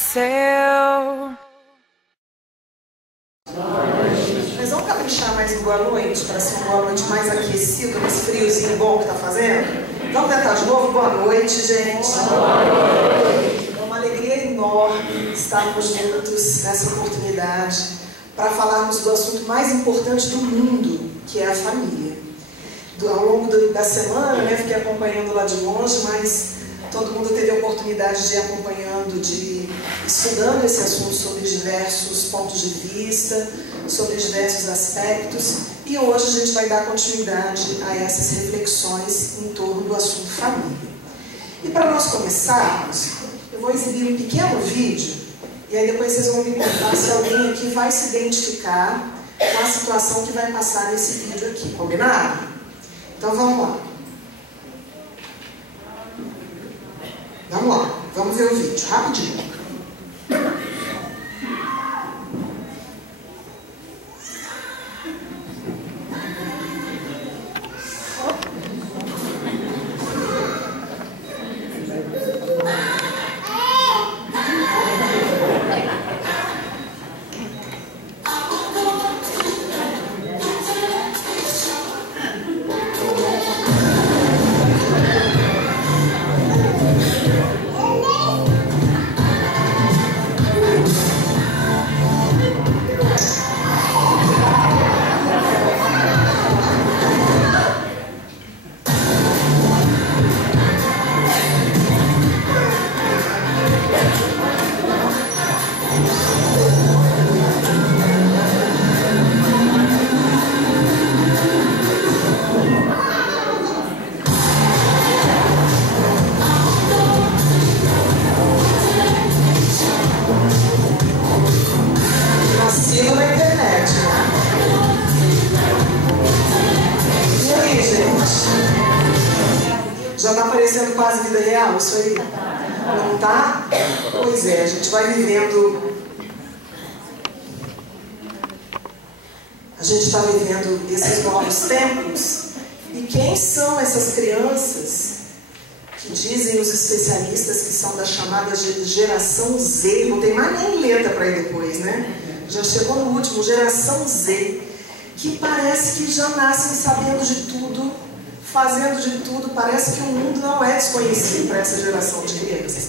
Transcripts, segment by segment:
myself. Mas vamos caprichar mais no boa noite, para ser uma boa noite mais aquecida, nesse friozinho bom que tá fazendo? Vamos tentar de novo? Boa noite, gente. Boa noite. É uma alegria enorme estarmos juntos nessa oportunidade para falarmos do assunto mais importante do mundo, que é a família. Ao longo da semana, né, fiquei acompanhando lá de longe, mas todo mundo teve a oportunidade de ir acompanhando, de estudando esse assunto sob diversos pontos de vista, sobre diversos aspectos, e hoje a gente vai dar continuidade a essas reflexões em torno do assunto família. E para nós começarmos, eu vou exibir um pequeno vídeo, e aí depois vocês vão me contar se alguém aqui vai se identificar com a situação que vai passar nesse vídeo aqui, combinado? Então vamos lá. Vamos lá, vamos ver o vídeo, rapidinho. Já está parecendo quase vida real isso aí? Não está? Pois é, a gente vai vivendo... A gente está vivendo esses novos tempos. E quem são essas crianças que dizem os especialistas que são da chamada geração Z? Não tem mais nem letra para ir depois, né? Já chegou no último, geração Z. Que parece que já nascem sabendo de tudo, fazendo de tudo, parece que o mundo não é desconhecido para essa geração de crianças.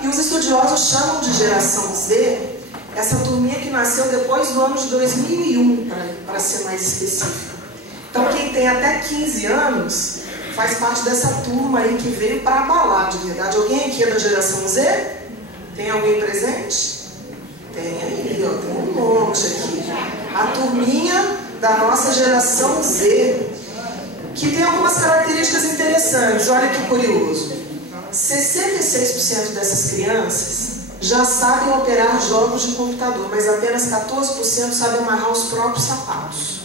E os estudiosos chamam de geração Z essa turminha que nasceu depois do ano de 2001, para ser mais específico. Então quem tem até 15 anos faz parte dessa turma aí que veio para abalar de verdade. Alguém aqui é da geração Z? Tem alguém presente? Tem aí, ó, tem um monte aqui. A turminha da nossa geração Z, que tem algumas características interessantes. Olha que curioso. 66% dessas crianças já sabem operar jogos de computador, mas apenas 14% sabem amarrar os próprios sapatos.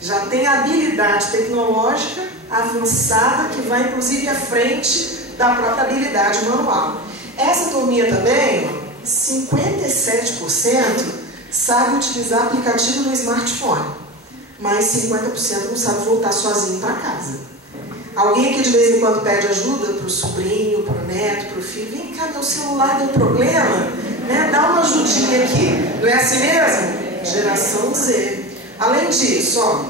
Já tem habilidade tecnológica avançada que vai inclusive à frente da própria habilidade manual. Essa turminha também, 57% sabe utilizar aplicativo no smartphone, mas 50% não sabe voltar sozinho para casa. Alguém que de vez em quando pede ajuda para o sobrinho, para o neto, para o filho, vem cá, meu celular deu problema, né? Dá uma ajudinha aqui, não é assim mesmo? Geração Z. Além disso, ó,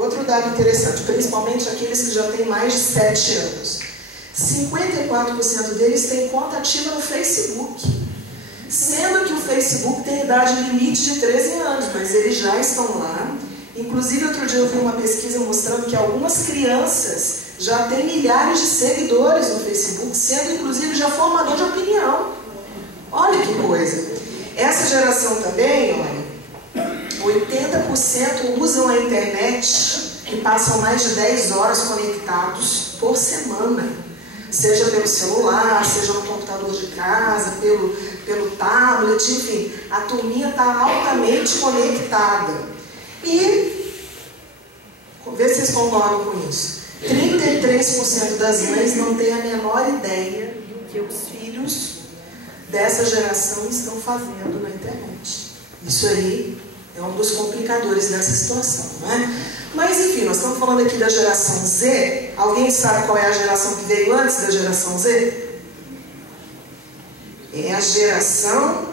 outro dado interessante, principalmente aqueles que já têm mais de 7 anos. 54% deles têm conta ativa no Facebook. Sendo que o Facebook tem idade limite de 13 anos, mas eles já estão lá. Inclusive, outro dia eu vi uma pesquisa mostrando que algumas crianças já têm milhares de seguidores no Facebook, sendo inclusive já formador de opinião. Olha que coisa. Essa geração também, olha, 80% usam a internet e passam mais de 10 horas conectados por semana. Seja pelo celular, seja no computador de casa, pelo tablet, enfim. A turminha está altamente conectada. E, vê se vocês concordam com isso, 33% das mães não têm a menor ideia do que os filhos dessa geração estão fazendo na internet. Isso aí é um dos complicadores dessa situação, não é? Mas enfim, nós estamos falando aqui da geração Z. Alguém sabe qual é a geração que veio antes da geração Z? É a geração...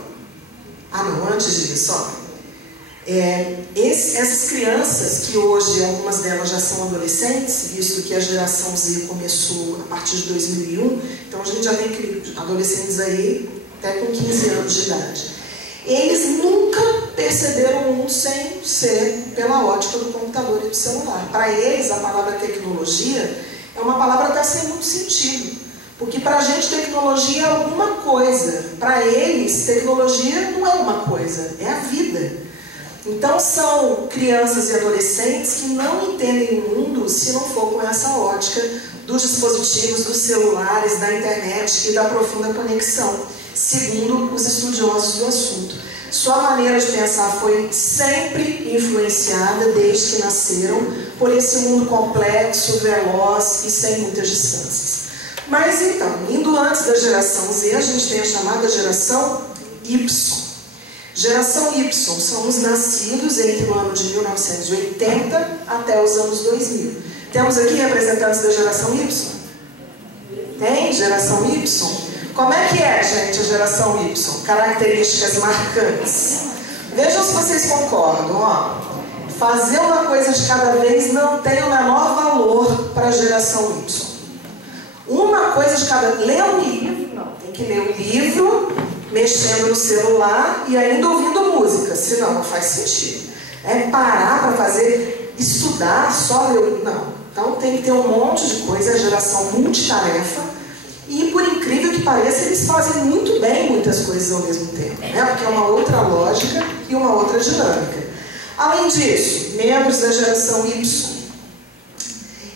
Ah, não, antes disso, ó. Essas crianças, que hoje algumas delas já são adolescentes, visto que a geração Z começou a partir de 2001, então a gente já tem adolescentes aí até com 15 anos de idade. Eles nunca perceberam o mundo sem ser pela ótica do computador e do celular. Para eles, a palavra tecnologia é uma palavra que está sem muito sentido. Porque para a gente tecnologia é alguma coisa. Para eles, tecnologia não é uma coisa, é a vida. Então são crianças e adolescentes que não entendem o mundo se não for com essa ótica dos dispositivos, dos celulares, da internet e da profunda conexão, segundo os estudiosos do assunto. Sua maneira de pensar foi sempre influenciada, desde que nasceram, por esse mundo complexo, veloz e sem muitas distâncias. Mas então, indo antes da geração Z, a gente tem a chamada geração Y. Geração Y são os nascidos entre o ano de 1980 até os anos 2000. Temos aqui representantes da geração Y? Tem? Geração Y? Como é que é, gente, a geração Y? Características marcantes. Vejam se vocês concordam. Ó. Fazer uma coisa de cada vez não tem o menor valor para a geração Y. Uma coisa de cada... Ler um livro, não. Tem que ler um livro, mexendo no celular e ainda ouvindo música, senão não faz sentido. É parar para fazer, estudar, só ler... Não. Então tem que ter um monte de coisa, a geração multitarefa. E por incrível que pareça, eles fazem muito bem muitas coisas ao mesmo tempo, né? Porque é uma outra lógica e uma outra dinâmica. Além disso, membros da geração Y,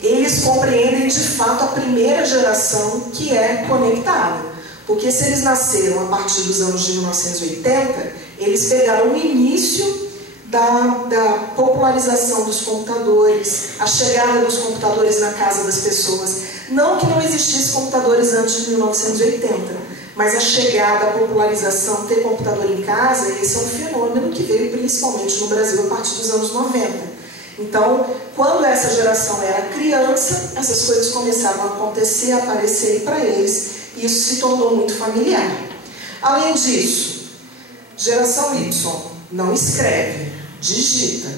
eles compreendem de fato a primeira geração que é conectada. Porque se eles nasceram a partir dos anos de 1980, eles pegaram o início da popularização dos computadores, a chegada dos computadores na casa das pessoas. Não que não existissem computadores antes de 1980, mas a chegada, a popularização, ter computador em casa, esse é um fenômeno que veio principalmente no Brasil a partir dos anos 90. Então, quando essa geração era criança, essas coisas começaram a acontecer, a aparecer para eles, e isso se tornou muito familiar. Além disso, geração Y não escreve, digita,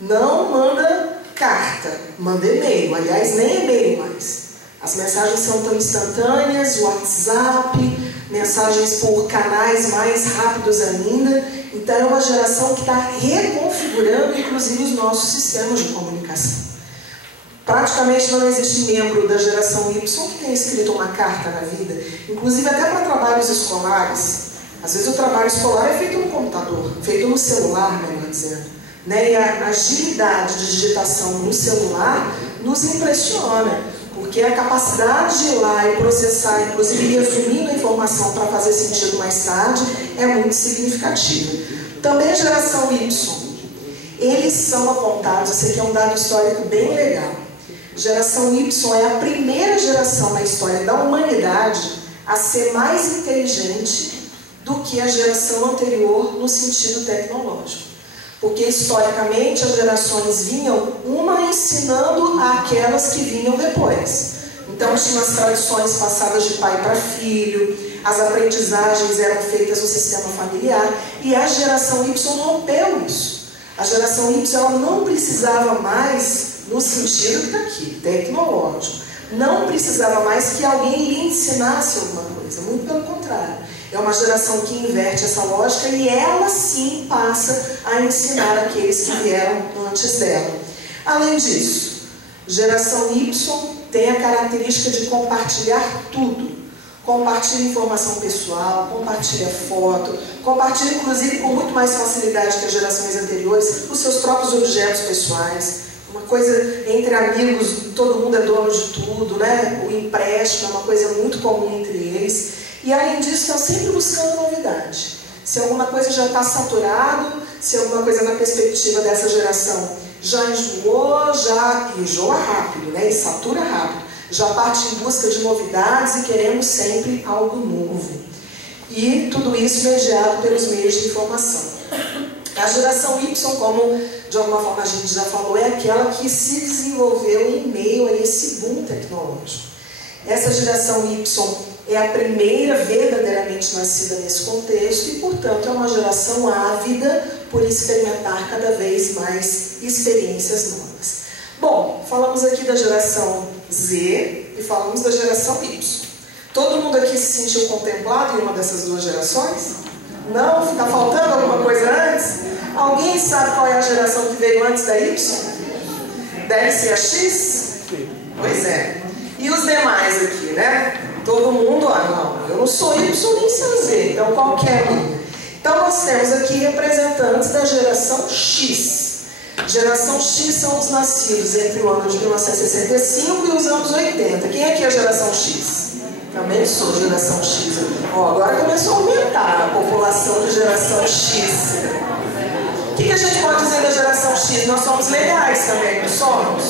não manda carta, manda e-mail. Aliás, nem e-mail mais. As mensagens são tão instantâneas, WhatsApp, mensagens por canais mais rápidos ainda. Então é uma geração que está reconfigurando, inclusive, os nossos sistemas de comunicação. Praticamente não existe membro da geração Y que tenha escrito uma carta na vida, inclusive até para trabalhos escolares. Às vezes o trabalho escolar é feito no computador, feito no celular, melhor dizendo. Né? E a agilidade de digitação no celular nos impressiona, porque a capacidade de ir lá e processar, inclusive resumindo a informação para fazer sentido mais tarde, é muito significativa. Também a geração Y, eles são apontados, esse aqui é um dado histórico bem legal. Geração Y é a primeira geração na história da humanidade a ser mais inteligente do que a geração anterior no sentido tecnológico. Porque, historicamente, as gerações vinham uma ensinando àquelas que vinham depois. Então, tinha as tradições passadas de pai para filho, as aprendizagens eram feitas no sistema familiar, e a geração Y rompeu isso. A geração Y ela não precisava mais, no sentido que está aqui, tecnológico, não precisava mais que alguém lhe ensinasse alguma coisa, muito pelo contrário. É uma geração que inverte essa lógica e ela sim passa a ensinar aqueles que vieram antes dela. Além disso, geração Y tem a característica de compartilhar tudo. Compartilha informação pessoal, compartilha foto, compartilha inclusive com muito mais facilidade que as gerações anteriores os seus próprios objetos pessoais. Uma coisa entre amigos, todo mundo é dono de tudo, né? O empréstimo é uma coisa muito comum entre eles. E além disso, estão sempre buscando novidade. Se alguma coisa já está saturado, se alguma coisa na perspectiva dessa geração já enjoou, já enjoa rápido, né? E satura rápido. Já parte em busca de novidades e queremos sempre algo novo. E tudo isso mediado pelos meios de informação. A geração Y, como de alguma forma a gente já falou, é aquela que se desenvolveu em meio a esse boom tecnológico. Essa geração Y é a primeira verdadeiramente nascida nesse contexto e, portanto, é uma geração ávida por experimentar cada vez mais experiências novas. Bom, falamos aqui da geração Z e falamos da geração Y. Todo mundo aqui se sentiu contemplado em uma dessas duas gerações? Não? Está faltando alguma coisa antes? Alguém sabe qual é a geração que veio antes da Y? Deve ser a X? Pois é. E os demais aqui, né? Todo mundo, não, eu não sou Y nem sou Z, então qual que é a minha? Então nós temos aqui representantes da geração X. Geração X são os nascidos entre o ano de 1965 e os anos 80. Quem aqui é a geração X? Também sou geração X. Agora começou a aumentar a população de geração X. O que a gente pode dizer da geração X? Nós somos legais também, não somos?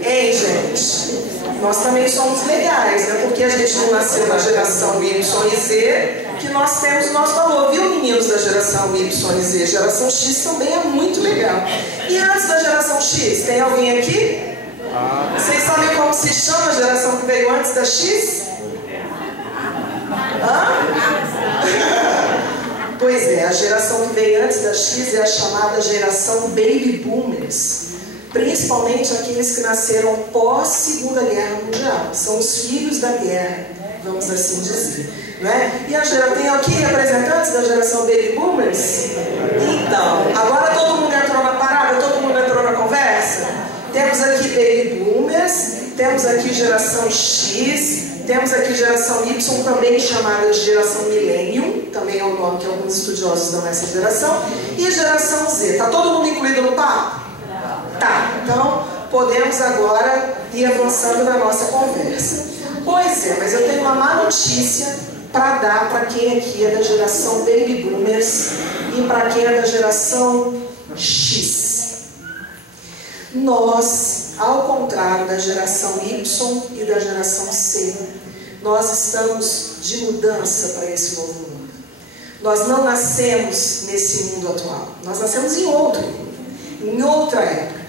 Hein, gente? Nós também somos legais, né? Porque a gente não nasceu na geração Y e Z, que nós temos o nosso valor. Viu, meninos da geração Y e Z? Geração X também é muito legal. E antes da geração X, tem alguém aqui? Vocês sabem como se chama a geração que veio antes da X? Pois é, a geração que veio antes da X é a chamada geração Baby Boomers. Principalmente aqueles que nasceram pós-Segunda Guerra Mundial. São os filhos da guerra, vamos assim dizer. Né? E tem aqui representantes da geração Baby Boomers? Então, agora todo mundo entrou na parada, todo mundo entrou na conversa? Temos aqui Baby Boomers, temos aqui geração X, temos aqui geração Y, também chamada de geração Millennium, também é o nome que alguns estudiosos dão a essa geração, e geração Z. Está todo mundo incluído no papo? Tá, então podemos agora ir avançando na nossa conversa. Pois é, mas eu tenho uma má notícia para dar para quem aqui é da geração Baby Boomers e para quem é da geração X. Nós, ao contrário da geração Y e da geração C, nós estamos de mudança para esse novo mundo. Nós não nascemos nesse mundo atual, nós nascemos em outro mundo, em outra época.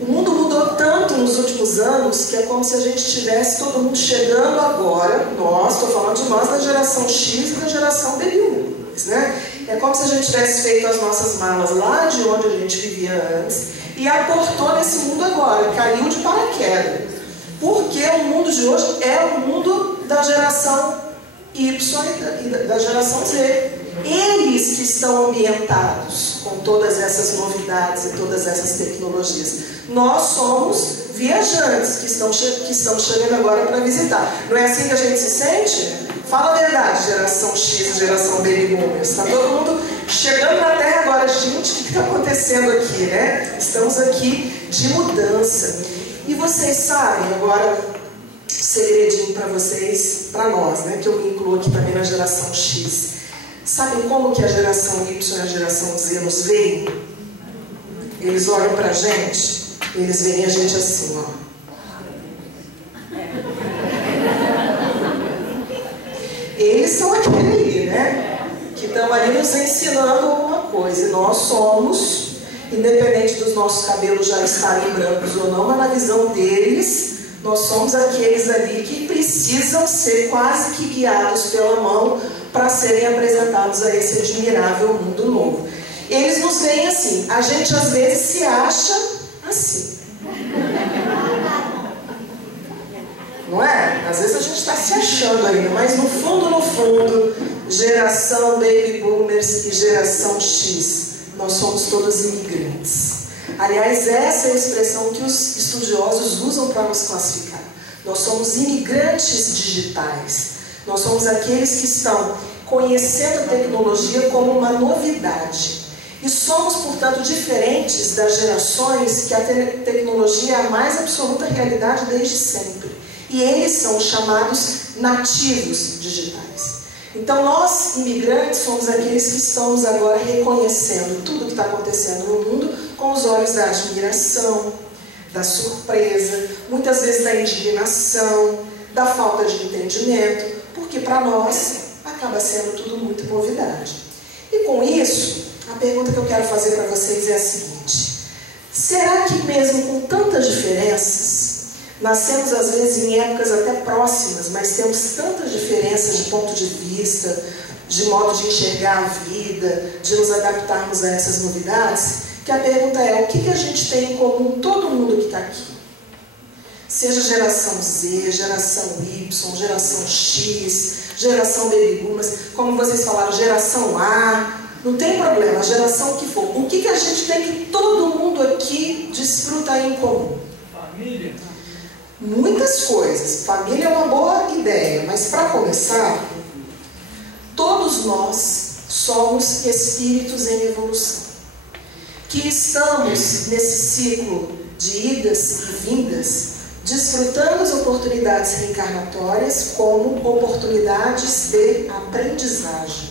O mundo mudou tanto nos últimos anos que é como se a gente estivesse todo mundo chegando agora, estou falando de nós da geração X e da geração Baby Boomers, né? É como se a gente tivesse feito as nossas malas lá de onde a gente vivia antes e aportou nesse mundo agora, caiu de paraquedas. Porque o mundo de hoje é o mundo da geração Y e da geração Z. Eles que estão ambientados com todas essas novidades e todas essas tecnologias. Nós somos viajantes que estão chegando agora para visitar. Não é assim que a gente se sente? Fala a verdade, geração X e geração Baby Boomers. Está todo mundo chegando na Terra agora. Gente, o que está acontecendo aqui, né? Estamos aqui de mudança. E vocês sabem, agora, segredinho para vocês, para nós, né? Que eu me incluo aqui também na geração X. Sabem como que a geração Y e a geração Z nos veem? Eles olham pra gente, eles veem a gente assim, ó. Eles são aquele ali, né? Que estão ali nos ensinando alguma coisa. E nós somos, independente dos nossos cabelos já estarem brancos ou não, mas na visão deles, nós somos aqueles ali que precisam ser quase que guiados pela mão para serem apresentados a esse admirável mundo novo. Eles nos veem assim. A gente às vezes se acha assim. Não é? Às vezes a gente está se achando ainda, mas no fundo, geração Baby Boomers e geração X, nós somos todos imigrantes. Aliás, essa é a expressão que os estudiosos usam para nos classificar. Nós somos imigrantes digitais. Nós somos aqueles que estão conhecendo a tecnologia como uma novidade. E somos, portanto, diferentes das gerações que a tecnologia é a mais absoluta realidade desde sempre. E eles são chamados nativos digitais. Então, nós, imigrantes, somos aqueles que estamos agora reconhecendo tudo o que está acontecendo no mundo com os olhos da admiração, da surpresa, muitas vezes da indignação, da falta de entendimento, porque para nós acaba sendo tudo muito novidade. E com isso, a pergunta que eu quero fazer para vocês é a seguinte: será que mesmo com tantas diferenças, Nascemos às vezes em épocas até próximas, mas temos tantas diferenças de ponto de vista, de modo de enxergar a vida, de nos adaptarmos a essas novidades, que a pergunta é: o que a gente tem em comum, todo mundo que está aqui? Seja geração Z, geração Y, geração X, geração Baby Boomers, como vocês falaram, geração A, não tem problema, a geração que for. O que a gente tem que todo mundo aqui desfruta em comum? Família. Muitas coisas. Família é uma boa ideia, mas para começar, todos nós somos espíritos em evolução, que estamos nesse ciclo de idas e vindas, desfrutando as oportunidades reencarnatórias como oportunidades de aprendizagem.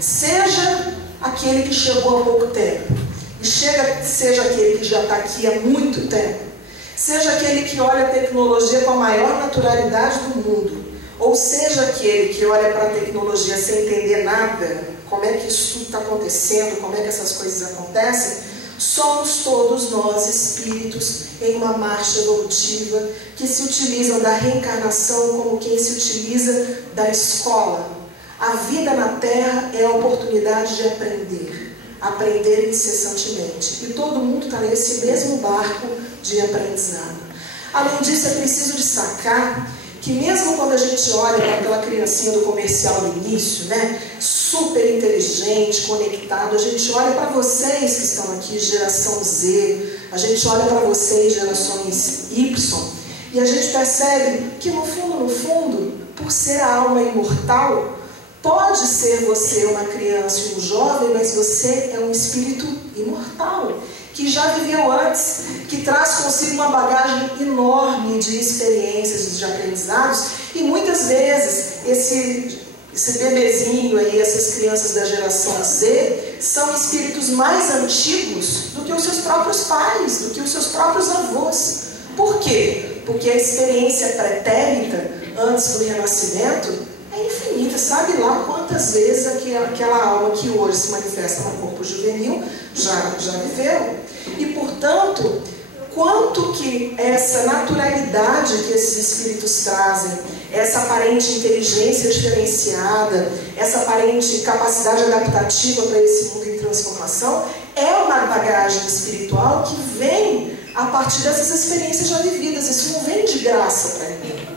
Seja aquele que chegou há pouco tempo, e seja aquele que já está aqui há muito tempo, seja aquele que olha a tecnologia com a maior naturalidade do mundo, ou seja aquele que olha para a tecnologia sem entender nada, como é que isso tudo está acontecendo, como é que essas coisas acontecem, somos todos nós espíritos em uma marcha evolutiva que se utilizam da reencarnação como quem se utiliza da escola. A vida na Terra é a oportunidade de aprender incessantemente. E todo mundo está nesse mesmo barco de aprendizado. Além disso, é preciso de sacar que mesmo quando a gente olha para aquela criancinha do comercial do início, né, super inteligente, conectado, a gente olha para vocês que estão aqui, geração Z, a gente olha para vocês, gerações Y, e a gente percebe que no fundo, por ser a alma imortal, pode ser você uma criança e um jovem, mas você é um espírito imortal, que já viveu antes, que traz consigo uma bagagem enorme de experiências, de aprendizados, e muitas vezes esse bebezinho aí, essas crianças da geração Z, são espíritos mais antigos do que os seus próprios pais, do que os seus próprios avós. Por quê? Porque a experiência pretérita, antes do renascimento, é infinita. Sabe lá quantas vezes aquela alma que hoje se manifesta no corpo juvenil já viveu. E, portanto, quanto que essa naturalidade que esses espíritos trazem, essa aparente inteligência diferenciada, essa aparente capacidade adaptativa para esse mundo em transformação, é uma bagagem espiritual que vem a partir dessas experiências já vividas. Isso não vem de graça para ninguém.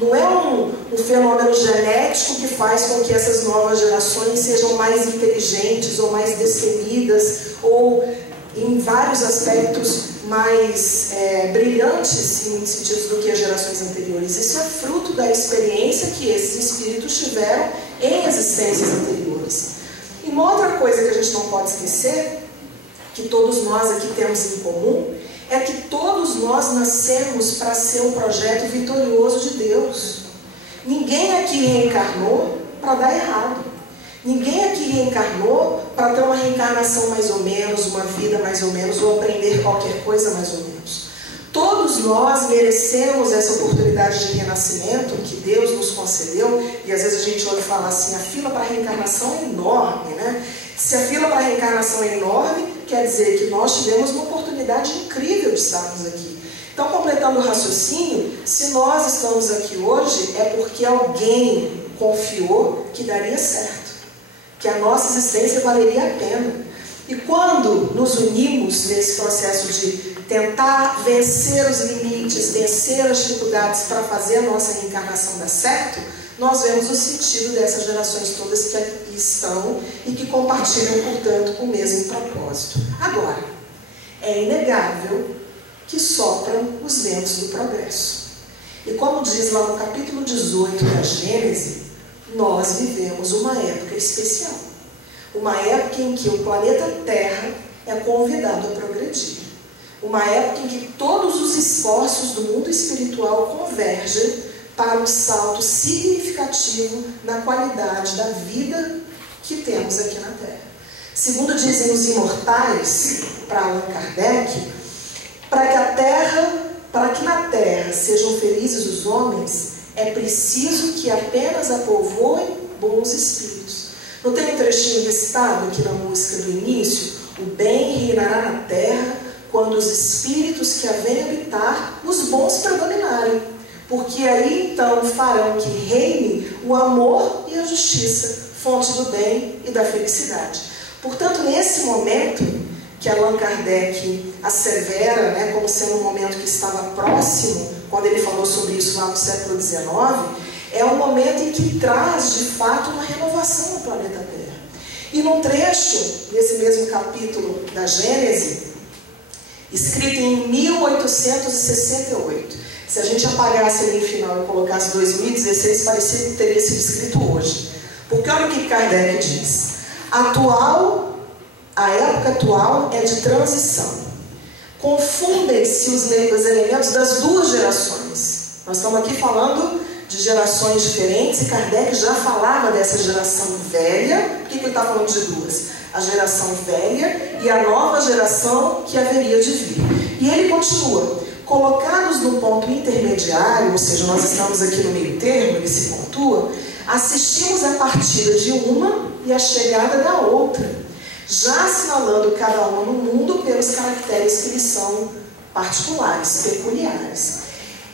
Não é um fenômeno genético que faz com que essas novas gerações sejam mais inteligentes ou mais destemidas ou, em vários aspectos, mais brilhantes, em muitos sentidos, do que as gerações anteriores. Isso é fruto da experiência que esses espíritos tiveram em existências anteriores. E uma outra coisa que a gente não pode esquecer, que todos nós aqui temos em comum, é que todos nós nascemos para ser um projeto vitorioso de Deus. Ninguém aqui reencarnou para dar errado. Ninguém aqui reencarnou para ter uma reencarnação mais ou menos, uma vida mais ou menos, ou aprender qualquer coisa mais ou menos. Todos nós merecemos essa oportunidade de renascimento que Deus nos concedeu, e às vezes a gente ouve falar assim, a fila para a reencarnação é enorme, né? Se a fila para a reencarnação é enorme, quer dizer que nós tivemos uma oportunidade incrível de estarmos aqui. Então, completando o raciocínio, se nós estamos aqui hoje, é porque alguém confiou que daria certo, que a nossa existência valeria a pena. E quando nos unimos nesse processo de tentar vencer os limites, vencer as dificuldades para fazer a nossa reencarnação dar certo, nós vemos o sentido dessas gerações todas que aqui estão e que compartilham, portanto, o mesmo propósito. Agora, é inegável que sopram os ventos do progresso. E como diz lá no capítulo 18 da Gênese, nós vivemos uma época especial. Uma época em que o planeta Terra é convidado a progredir. Uma época em que todos os esforços do mundo espiritual convergem para um salto significativo na qualidade da vida que temos aqui na Terra. Segundo dizem os imortais, para Allan Kardec, para que na Terra sejam felizes os homens, é preciso que apenas a povoem bons espíritos. Não tem um trechinho recitado aqui na música do início? O bem reinará na Terra quando os espíritos que a vêm habitar, os bons predominarem. Porque aí então farão que reine o amor e a justiça, fonte do bem e da felicidade. Portanto, nesse momento que Allan Kardec assevera, né, como sendo um momento que estava próximo, quando ele falou sobre isso lá no século XIX, é um momento em que traz, de fato, uma renovação no planeta Terra. E num trecho, nesse mesmo capítulo da Gênese, escrito em 1868, se a gente apagasse ali no final e colocasse 2016, parecia que teria sido escrito hoje. Porque olha o que Kardec diz. A época atual é de transição. Confundem-se os elementos das duas gerações. Nós estamos aqui falando de gerações diferentes e Kardec já falava dessa geração velha. Por que ele está falando de duas? A geração velha e a nova geração que haveria de vir. E ele continua. Colocados no ponto intermediário, ou seja, nós estamos aqui no meio termo, ele se pontua, assistimos a partida de uma e a chegada da outra, já assinalando cada uma no mundo pelos caracteres que lhes são particulares, peculiares.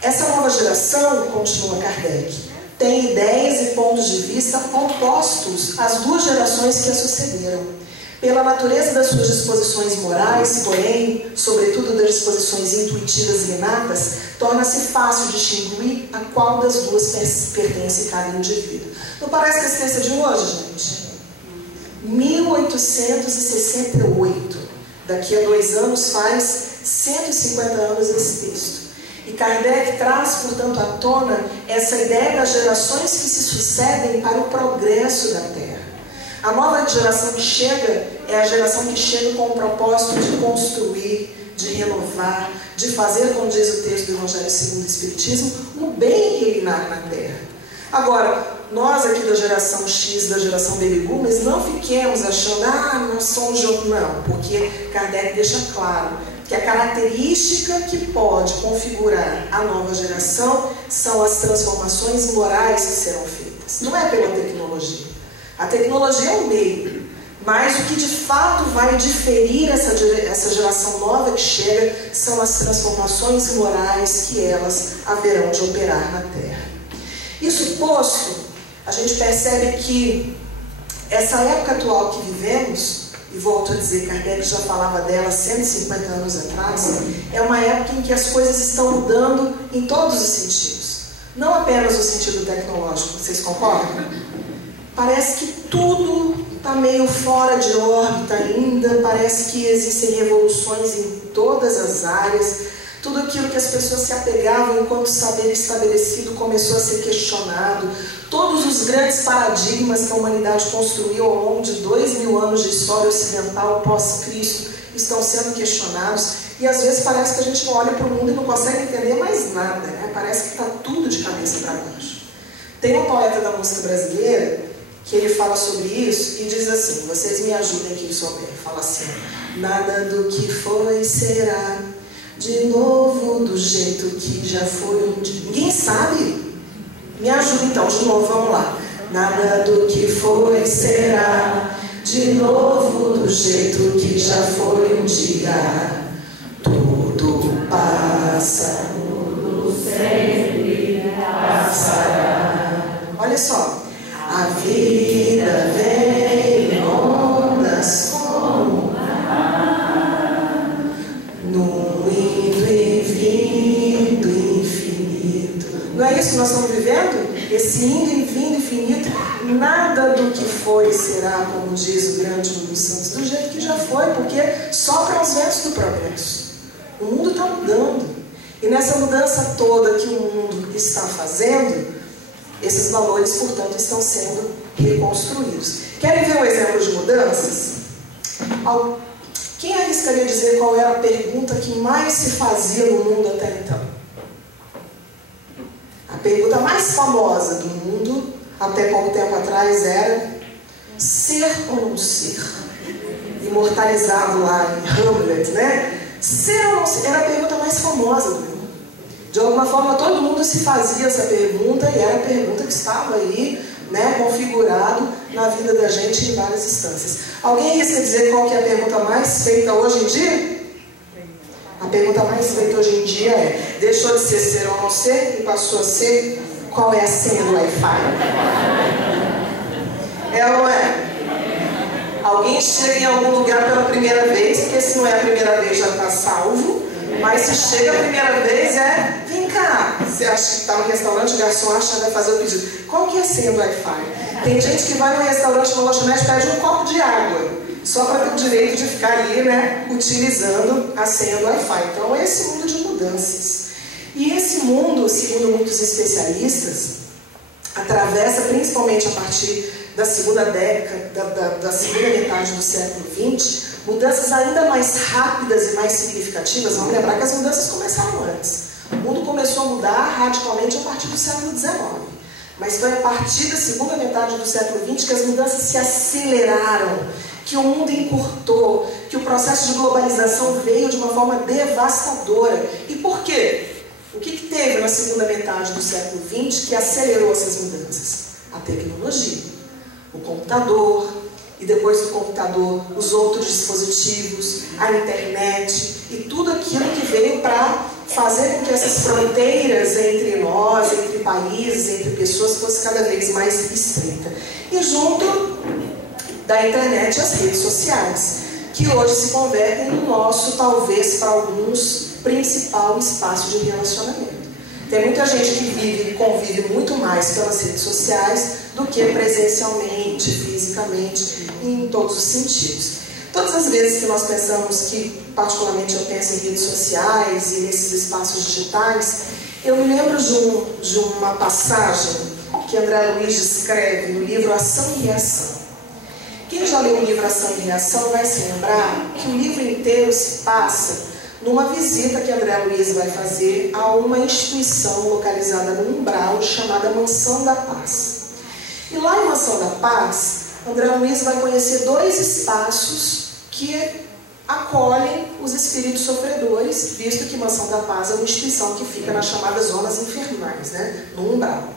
Essa nova geração, continua Kardec, tem ideias e pontos de vista opostos às duas gerações que a sucederam. Pela natureza das suas disposições morais, porém, sobretudo das disposições intuitivas e inatas, torna-se fácil distinguir a qual das duas pertence cada indivíduo. Não parece que esse texto é de hoje, gente? 1868. Daqui a 2 anos faz 150 anos esse texto. E Kardec traz, portanto, à tona essa ideia das gerações que se sucedem para o progresso da Terra. A nova geração que chega é a geração que chega com o propósito de construir, de renovar, de fazer, como diz o texto do Evangelho segundo o Espiritismo, o bem reinar na Terra. Agora, nós aqui da geração X, da geração Baby Boomers, não fiquemos achando, nós somos de outro, não, porque Kardec deixa claro que a característica que pode configurar a nova geração são as transformações morais que serão feitas. Não é pela tecnologia. A tecnologia é o meio, mas o que de fato vai diferir essa geração nova que chega são as transformações morais que elas haverão de operar na Terra. Isso posto, a gente percebe que essa época atual que vivemos, e volto a dizer, Kardec já falava dela 150 anos atrás, é uma época em que as coisas estão mudando em todos os sentidos. Não apenas no sentido tecnológico, vocês concordam? Parece que tudo está meio fora de órbita ainda, parece que existem revoluções em todas as áreas, tudo aquilo que as pessoas se apegavam enquanto saber estabelecido começou a ser questionado, todos os grandes paradigmas que a humanidade construiu ao longo de 2000 anos de história ocidental pós-Cristo estão sendo questionados, e às vezes parece que a gente olha para o mundo e não consegue entender mais nada, né? Parece que está tudo de cabeça para baixo. Tem um poeta da música brasileira que ele fala sobre isso e diz assim, vocês me ajudem quem souber, fala assim, nada do que foi será de novo do jeito que já foi um dia. Ninguém sabe? Me ajuda então, de novo, vamos lá. Nada do que foi será de novo do jeito que já foi um dia. Tudo passa, tudo sempre passará. Olha só. A vida vem em ondas como o mar, no indo e vindo infinito. Não é isso que nós estamos vivendo? Esse indo e vindo infinito, nada do que foi será, como diz o grande Lúcio Santos, do jeito que já foi, porque sopram os ventos do progresso. O mundo está mudando. E nessa mudança toda que o mundo está fazendo, esses valores, portanto, estão sendo reconstruídos. Querem ver um exemplo de mudanças? Quem arriscaria dizer qual era a pergunta que mais se fazia no mundo até então? A pergunta mais famosa do mundo, até pouco tempo atrás, era ser ou não ser? Imortalizado lá em Hamlet, né? Ser ou não ser? Era a pergunta mais famosa do mundo. De alguma forma, todo mundo se fazia essa pergunta e era a pergunta que estava aí, né, configurado na vida da gente em várias instâncias. Alguém arrisca dizer qual que é a pergunta mais feita hoje em dia? pergunta mais feita hoje em dia é: deixou de ser ou não ser e passou a ser? Qual é a senha do Wi-Fi? É ou não é? Alguém chega em algum lugar pela primeira vez, porque se não é a primeira vez já está salvo, mas se chega a primeira vez vem cá, você acha que está no restaurante, o garçom acha que vai fazer o pedido. Qual que é a senha do Wi-Fi? Tem gente que vai no restaurante, no lanchonete, pede um copo de água, só para ter o direito de ficar ali, né, utilizando a senha do Wi-Fi. Então é esse mundo de mudanças. E esse mundo, segundo muitos especialistas, atravessa principalmente a partir da segunda década, da segunda metade do século XX, mudanças ainda mais rápidas e mais significativas. Vamos lembrar que as mudanças começaram antes. O mundo começou a mudar radicalmente a partir do século XIX. Mas foi a partir da segunda metade do século XX que as mudanças se aceleraram, que o mundo encurtou, que o processo de globalização veio de uma forma devastadora. E por quê? O que teve na segunda metade do século XX que acelerou essas mudanças? A tecnologia, o computador, e depois do computador, os outros dispositivos, a internet e tudo aquilo que veio para fazer com que essas fronteiras entre nós, entre países, entre pessoas, fosse cada vez mais estreita. E junto da internet, as redes sociais, que hoje se convertem no nosso, talvez para alguns, principal espaço de relacionamento. Tem muita gente que vive e convive muito mais pelas redes sociais do que presencialmente, fisicamente, em todos os sentidos. Todas as vezes que nós pensamos que, particularmente eu penso em redes sociais e nesses espaços digitais, eu me lembro de uma passagem que André Luiz escreve no livro Ação e Reação. Quem já leu o livro Ação e Reação vai se lembrar que o livro inteiro se passa numa visita que André Luiz vai fazer a uma instituição localizada no Umbral chamada Mansão da Paz. E lá em Mansão da Paz, André Luiz vai conhecer dois espaços que acolhem os espíritos sofredores, visto que Mansão da Paz é uma instituição que fica nas chamadas zonas infernais, né, no Umbral.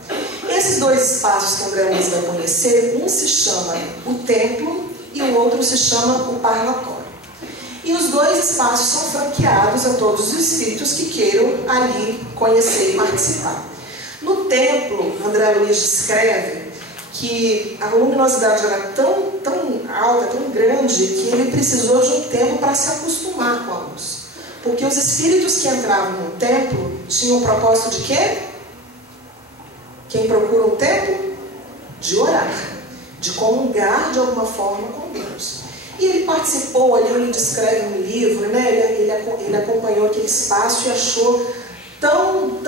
Esses dois espaços que André Luiz vai conhecer, um se chama o Templo e o outro se chama o Parlatório. E os dois espaços são franqueados a todos os espíritos que queiram ali conhecer e participar. No templo, André Luiz descreve que a luminosidade era tão alta, tão grande, que ele precisou de um tempo para se acostumar com a luz. Porque os espíritos que entravam no templo tinham o propósito de quê? Quem procura um templo? De orar, de comungar de alguma forma com Deus. E ele participou ali, ele descreve no livro, né? Ele acompanhou aquele espaço e achou tão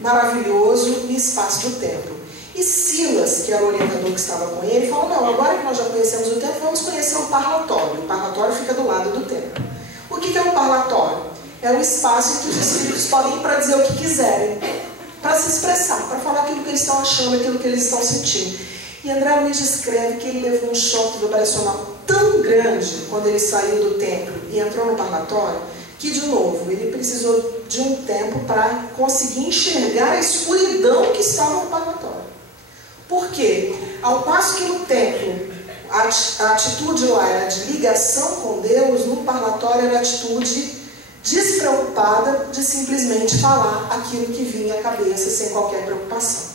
maravilhoso o espaço do templo. E Silas, que era o orientador que estava com ele, falou: não, agora que nós já conhecemos o templo, vamos conhecer o parlatório. O parlatório fica do lado do templo. O que é um parlatório? É um espaço em que os espíritos podem ir para dizer o que quiserem, para se expressar, para falar aquilo que eles estão achando, aquilo que eles estão sentindo. E André Luiz escreve que ele levou um choque vibracional tão grande quando ele saiu do templo e entrou no parlatório, que, de novo, ele precisou de um tempo para conseguir enxergar a escuridão que estava no parlatório. Por quê? Ao passo que no templo a atitude lá era de ligação com Deus, no parlatório era a atitude despreocupada de simplesmente falar aquilo que vinha à cabeça sem qualquer preocupação.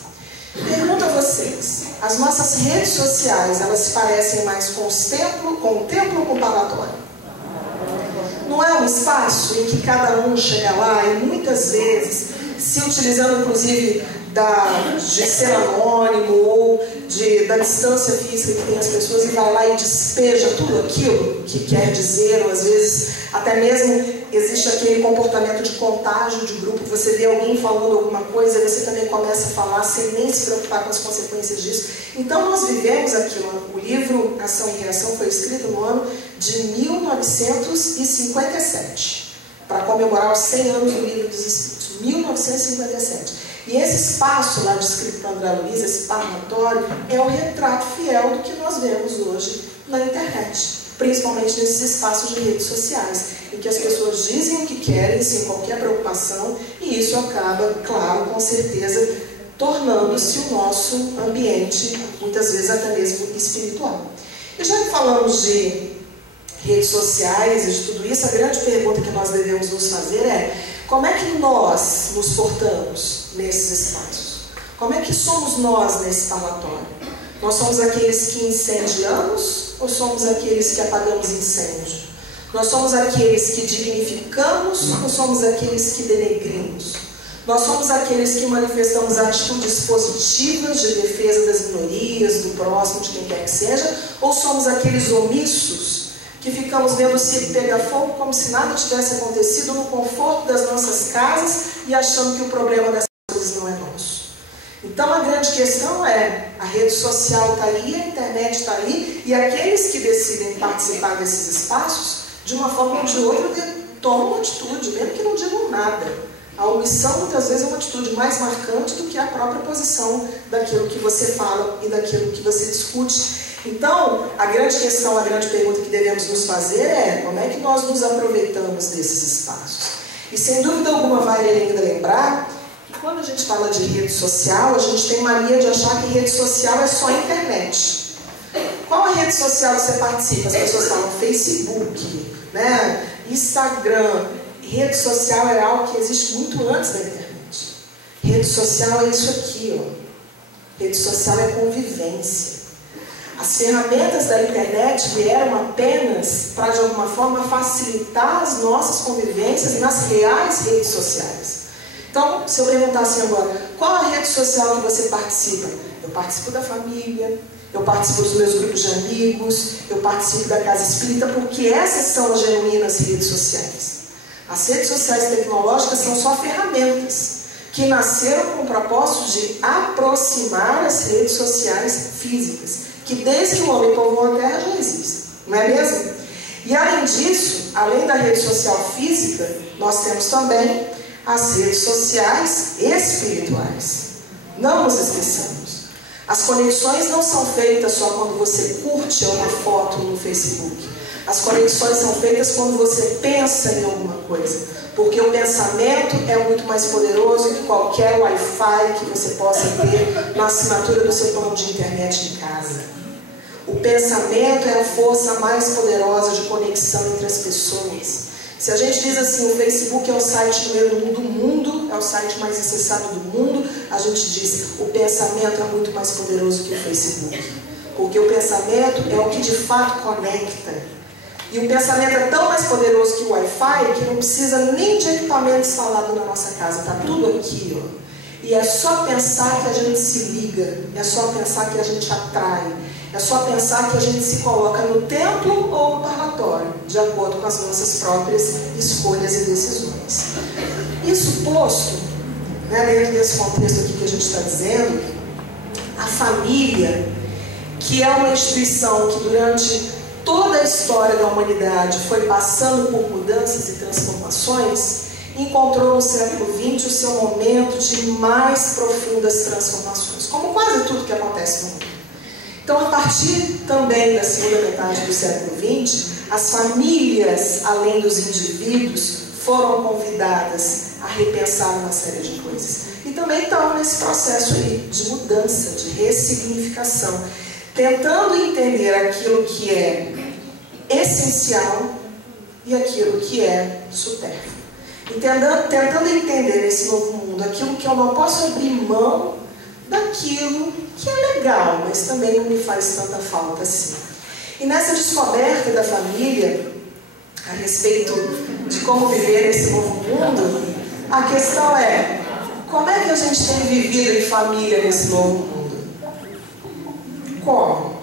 Pergunto a vocês, as nossas redes sociais, elas se parecem mais com o templo ou com o parlatório? Não é um espaço em que cada um chega lá e muitas vezes, se utilizando inclusive de ser anônimo ou da distância física que tem as pessoas, e vai lá e despeja tudo aquilo que quer dizer, ou às vezes até mesmo existe aquele comportamento de contágio de grupo, você vê alguém falando alguma coisa e você também começa a falar sem nem se preocupar com as consequências disso. Então nós vivemos aquilo. O livro Ação e Reação foi escrito no ano de 1957, para comemorar os 100 anos do Livro dos Espíritos, 1957. E esse espaço lá descrito por André Luiz, esse parlatório, é o retrato fiel do que nós vemos hoje na internet, principalmente nesses espaços de redes sociais, em que as pessoas dizem o que querem, sem qualquer preocupação, e isso acaba, claro, com certeza, tornando-se o nosso ambiente, muitas vezes até mesmo espiritual. E já que falamos de redes sociais e de tudo isso, a grande pergunta que nós devemos nos fazer é: como é que nós nos portamos nesses espaços? Como é que somos nós nesse parlatório? Nós somos aqueles que incendiamos ou somos aqueles que apagamos incêndio? Nós somos aqueles que dignificamos ou somos aqueles que denegrimos? Nós somos aqueles que manifestamos atitudes positivas de defesa das minorias, do próximo, de quem quer que seja, ou somos aqueles omissos que ficamos vendo o circo pegar fogo como se nada tivesse acontecido no conforto das nossas casas e achando que o problema das coisas não é nosso? Então a grande questão é: a rede social está aí, a internet está aí, e aqueles que decidem participar desses espaços, de uma forma ou de outra, tomam uma atitude, mesmo que não digam nada. A omissão muitas vezes é uma atitude mais marcante do que a própria posição daquilo que você fala e daquilo que você discute. Então, a grande questão, a grande pergunta que devemos nos fazer é: como é que nós nos aproveitamos desses espaços? E sem dúvida alguma vale ainda lembrar que quando a gente fala de rede social, a gente tem mania de achar que rede social é só a internet. Qual a rede social que você participa? As pessoas falam Facebook, né? Instagram. Rede social é algo que existe muito antes da internet. Rede social é isso aqui, ó. Rede social é convivência. As ferramentas da internet vieram apenas para, de alguma forma, facilitar as nossas convivências nas reais redes sociais. Então, se eu perguntar assim agora: qual a rede social que você participa? Eu participo da família, eu participo dos meus grupos de amigos, eu participo da casa espírita, porque essas são as genuínas redes sociais. As redes sociais tecnológicas são só ferramentas que nasceram com o propósito de aproximar as redes sociais físicas, que desde que o homem povoou a Terra já existem, não é mesmo? E além disso, além da rede social física, nós temos também as redes sociais espirituais. Não nos esqueçamos. As conexões não são feitas só quando você curte uma foto no Facebook. As conexões são feitas quando você pensa em alguma coisa, porque o pensamento é muito mais poderoso que qualquer Wi-Fi que você possa ter na assinatura do seu plano de internet de casa. O pensamento é a força mais poderosa de conexão entre as pessoas. Se a gente diz assim: o Facebook é o site número 1 do mundo, é o site mais acessado do mundo, a gente diz: o pensamento é muito mais poderoso que o Facebook, porque o pensamento é o que de fato conecta. E o pensamento é tão mais poderoso que o Wi-Fi que não precisa nem de equipamento instalado na nossa casa. Está tudo aqui, ó. E é só pensar que a gente se liga, é só pensar que a gente atrai, é só pensar que a gente se coloca no templo ou no parlatório, de acordo com as nossas próprias escolhas e decisões. Isso posto, né, dentro desse contexto aqui que a gente está dizendo, a família, que é uma instituição que durante toda a história da humanidade foi passando por mudanças e transformações, encontrou no século XX o seu momento de mais profundas transformações, como quase tudo que acontece no mundo. Então, a partir também da segunda metade do século XX, as famílias, além dos indivíduos, foram convidadas a repensar uma série de coisas. E também estão nesse processo aí de mudança, de ressignificação, tentando entender aquilo que é essencial e aquilo que é supérfluo. Tentando entender nesse novo mundo aquilo que eu não posso abrir mão daquilo que é legal, mas também não me faz tanta falta assim. E nessa descoberta da família, a respeito de como viver esse novo mundo, a questão é: como é que a gente tem vivido em família nesse novo mundo? Como?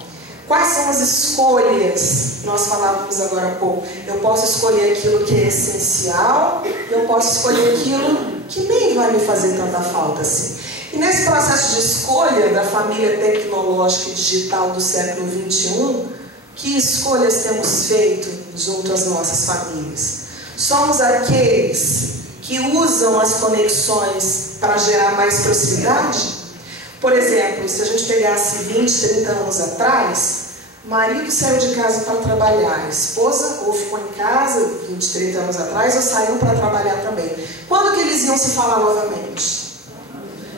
Quais são as escolhas? Nós falávamos agora há pouco. Eu posso escolher aquilo que é essencial, eu posso escolher aquilo que nem vai me fazer tanta falta assim. E nesse processo de escolha da família tecnológica e digital do século XXI, que escolhas temos feito junto às nossas famílias? Somos aqueles que usam as conexões para gerar mais proximidade? Por exemplo, se a gente pegasse 20, 30 anos atrás, marido saiu de casa para trabalhar, a esposa ou ficou em casa 20, 30 anos atrás ou saiu para trabalhar também. Quando que eles iam se falar novamente?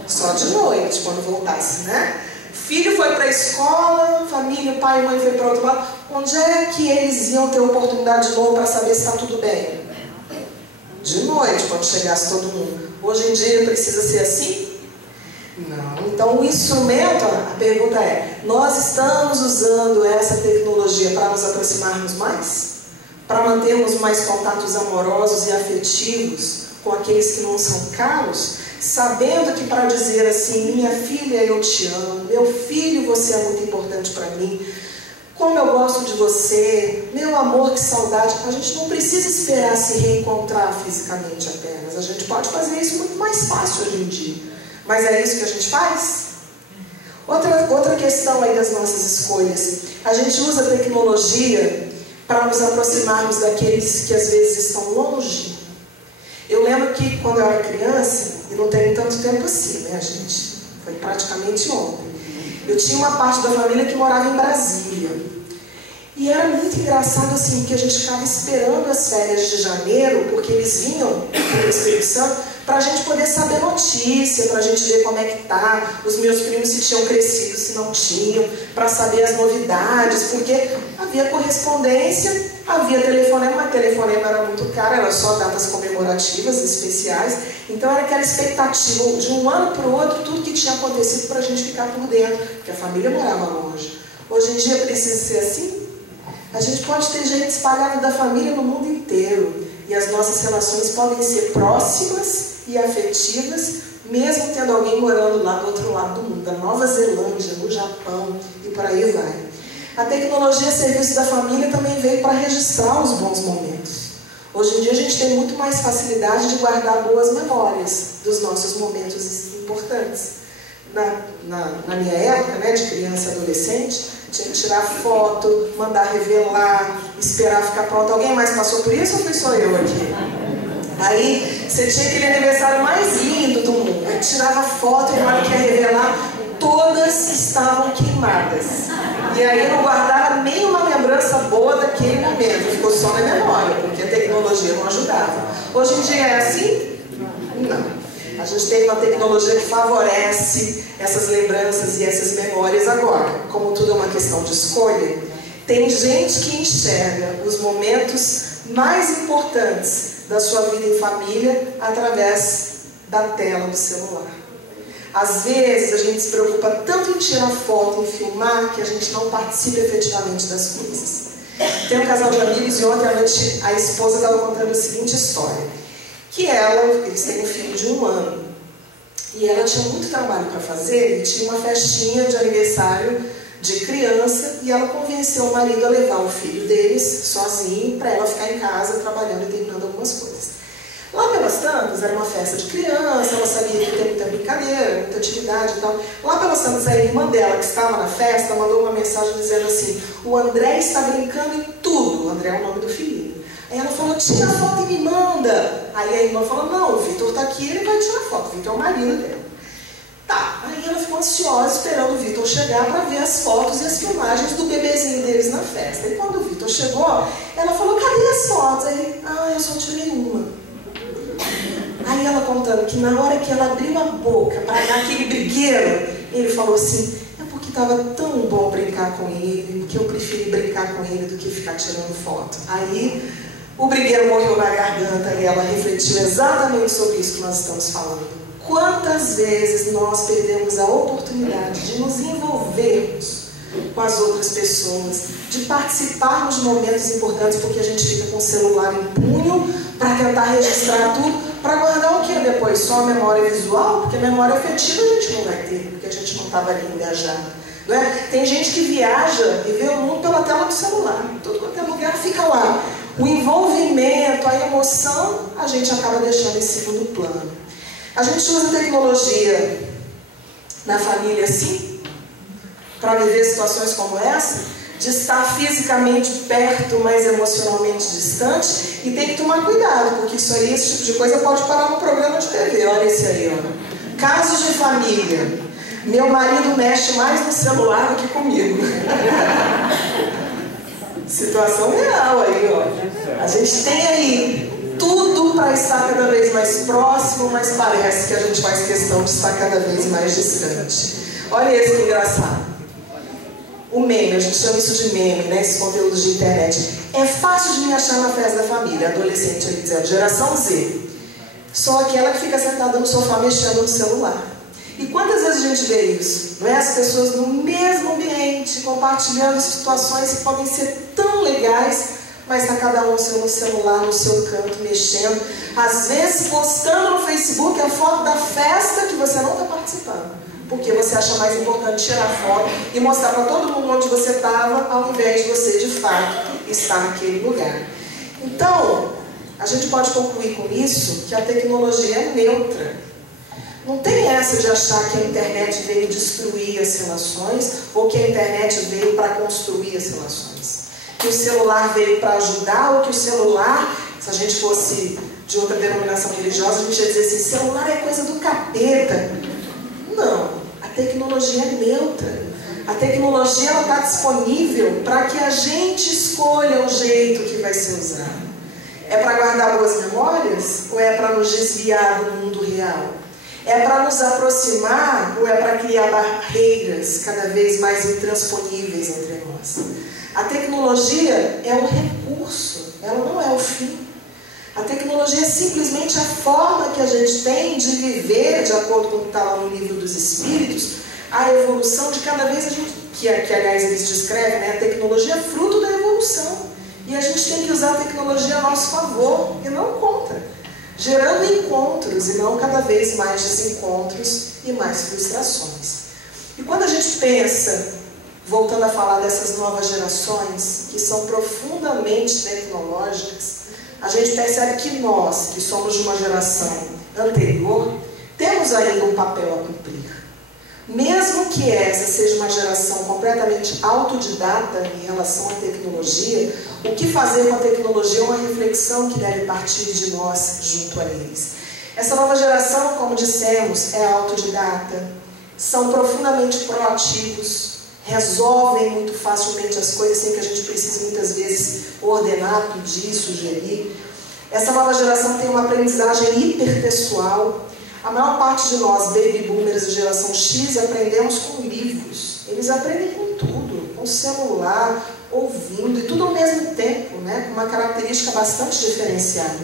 Só de noite, quando voltasse, né? Filho foi para a escola, família, pai e mãe foi para outro lado. Onde é que eles iam ter oportunidade de novo para saber se está tudo bem? De noite, quando chegasse todo mundo. Hoje em dia precisa ser assim? Não. Então o instrumento, a pergunta é, nós estamos usando essa tecnologia para nos aproximarmos mais? Para mantermos mais contatos amorosos e afetivos com aqueles que não são caros? Sabendo que para dizer assim, minha filha, eu te amo, meu filho, você é muito importante para mim, como eu gosto de você, meu amor, que saudade. A gente não precisa esperar se reencontrar fisicamente apenas. A gente pode fazer isso muito mais fácil hoje em dia. Mas é isso que a gente faz? Outra questão aí das nossas escolhas. A gente usa a tecnologia para nos aproximarmos daqueles que às vezes estão longe. Eu lembro que quando eu era criança, e não tem tanto tempo assim, né, gente? Foi praticamente ontem. Eu tinha uma parte da família que morava em Brasília. E era muito engraçado assim, porque a gente ficava esperando as férias de janeiro, porque eles vinham para o Espírito Santo, para a gente poder saber notícia, para a gente ver como é que tá, os meus primos se tinham crescido, se não tinham, para saber as novidades, porque havia correspondência, havia telefonema, mas telefonema era muito caro, era só datas comemorativas especiais, então era aquela expectativa de um ano para o outro, tudo que tinha acontecido para a gente ficar por dentro, porque a família morava longe. Hoje em dia precisa ser assim? A gente pode ter gente espalhada da família no mundo inteiro, e as nossas relações podem ser próximas e afetivas, mesmo tendo alguém morando lá do outro lado do mundo, da Nova Zelândia, no Japão, e por aí vai. A tecnologia a serviço da família também veio para registrar os bons momentos. Hoje em dia a gente tem muito mais facilidade de guardar boas memórias dos nossos momentos importantes. Na minha época, né, de criança e adolescente, tinha que tirar foto, mandar revelar, esperar ficar pronto. Alguém mais passou por isso ou fui só eu aqui? Aí você tinha aquele aniversário mais lindo do mundo. Aí tirava foto e na hora que ia revelar, todas estavam queimadas. E aí eu não guardava nenhuma lembrança boa daquele momento. Ficou só na memória, porque a tecnologia não ajudava. Hoje em dia é assim? Não. A gente tem uma tecnologia que favorece essas lembranças e essas memórias agora. Como tudo é uma questão de escolha, tem gente que enxerga os momentos mais importantes da sua vida em família através da tela do celular. Às vezes a gente se preocupa tanto em tirar foto, em filmar, que a gente não participa efetivamente das coisas. Tem um casal de amigos e ontem à noite a esposa estava contando a seguinte história. Que eles têm um filho de 1 ano. E ela tinha muito trabalho para fazer e tinha uma festinha de aniversário de criança e ela convenceu o marido a levar o filho deles sozinho para ela ficar em casa trabalhando e terminando algumas coisas. Lá pelas tantas, era uma festa de criança, ela sabia que tem muita brincadeira, muita atividade e tal. Lá pelas tantas, a irmã dela, que estava na festa, mandou uma mensagem dizendo assim: o André está brincando em tudo. O André é o nome do filho. Aí ela falou: tira a foto e me manda. Aí a irmã falou: não, o Vitor está aqui, ele vai tirar foto. O Vitor é o marido dela. Tá, aí ela ficou ansiosa esperando o Vitor chegar para ver as fotos e as filmagens do bebezinho deles na festa. E quando o Vitor chegou, ela falou: cadê as fotos? Aí ele: eu só tirei uma. Aí ela contando que na hora que ela abriu a boca para dar aquele brigueiro, ele falou assim: é porque estava tão bom brincar com ele, que eu preferi brincar com ele do que ficar tirando foto. Aí o brigueiro morreu na garganta e ela refletiu exatamente sobre isso que nós estamos falando. Quantas vezes nós perdemos a oportunidade de nos envolvermos com as outras pessoas, de participarmos de momentos importantes porque a gente fica com o celular em punho para tentar registrar tudo, para guardar o que depois? Só a memória visual? Porque a memória afetiva a gente não vai ter, porque a gente não estava ali engajado. Não é? Tem gente que viaja e vê o mundo pela tela do celular. Tudo quanto é lugar fica lá. O envolvimento, a emoção, a gente acaba deixando em segundo plano. A gente usa tecnologia na família assim, para viver situações como essa, de estar fisicamente perto, mas emocionalmente distante, e tem que tomar cuidado, porque isso aí, esse tipo de coisa pode parar no programa de TV. Olha esse aí, ó. Casos de família. Meu marido mexe mais no celular do que comigo. Situação real aí, ó. A gente tem aí tudo para estar cada vez mais próximo, mas parece que a gente faz questão de estar cada vez mais distante. Olha esse que engraçado. O meme, a gente chama isso de meme, né? Esses conteúdos de internet. É fácil de me achar na festa da família, adolescente ali dizendo, geração Z. Só aquela que fica sentada no sofá mexendo no celular. E quantas vezes a gente vê isso? Não é? As pessoas no mesmo ambiente, compartilhando situações que podem ser tão legais, mas está cada um no celular, no seu canto, mexendo. Às vezes postando no Facebook a foto da festa que você não está participando. Porque você acha mais importante tirar foto e mostrar para todo mundo onde você estava, ao invés de você, de fato, estar naquele lugar. Então, a gente pode concluir com isso que a tecnologia é neutra. Não tem essa de achar que a internet veio destruir as relações ou que a internet veio para construir as relações. Que o celular veio para ajudar ou que o celular, se a gente fosse de outra denominação religiosa, a gente ia dizer assim, celular é coisa do capeta. Não, a tecnologia é neutra. A tecnologia está disponível para que a gente escolha o jeito que vai ser usado. É para guardar boas memórias ou é para nos desviar do mundo real? É para nos aproximar ou é para criar barreiras cada vez mais intransponíveis entre nós? A tecnologia é um recurso, ela não é o fim. A tecnologia é simplesmente a forma que a gente tem de viver, de acordo com o que está lá no livro dos Espíritos, a evolução de cada vez a gente, que aliás eles descrevem, né? A tecnologia é fruto da evolução. E a gente tem que usar a tecnologia a nosso favor e não contra. Gerando encontros e não cada vez mais desencontros e mais frustrações. E quando a gente pensa, voltando a falar dessas novas gerações, que são profundamente tecnológicas, a gente percebe que nós, que somos de uma geração anterior, temos ainda um papel a cumprir. Mesmo que essa seja uma geração completamente autodidata em relação à tecnologia, o que fazer com a tecnologia é uma reflexão que deve partir de nós junto a eles. Essa nova geração, como dissemos, é autodidata, são profundamente proativos, resolvem muito facilmente as coisas sem que a gente precise muitas vezes ordenar, pedir, sugerir. Essa nova geração tem uma aprendizagem hipertextual. A maior parte de nós, baby boomers e geração X, aprendemos com livros. Eles aprendem com tudo, com celular, ouvindo, e tudo ao mesmo tempo, né? Com uma característica bastante diferenciada.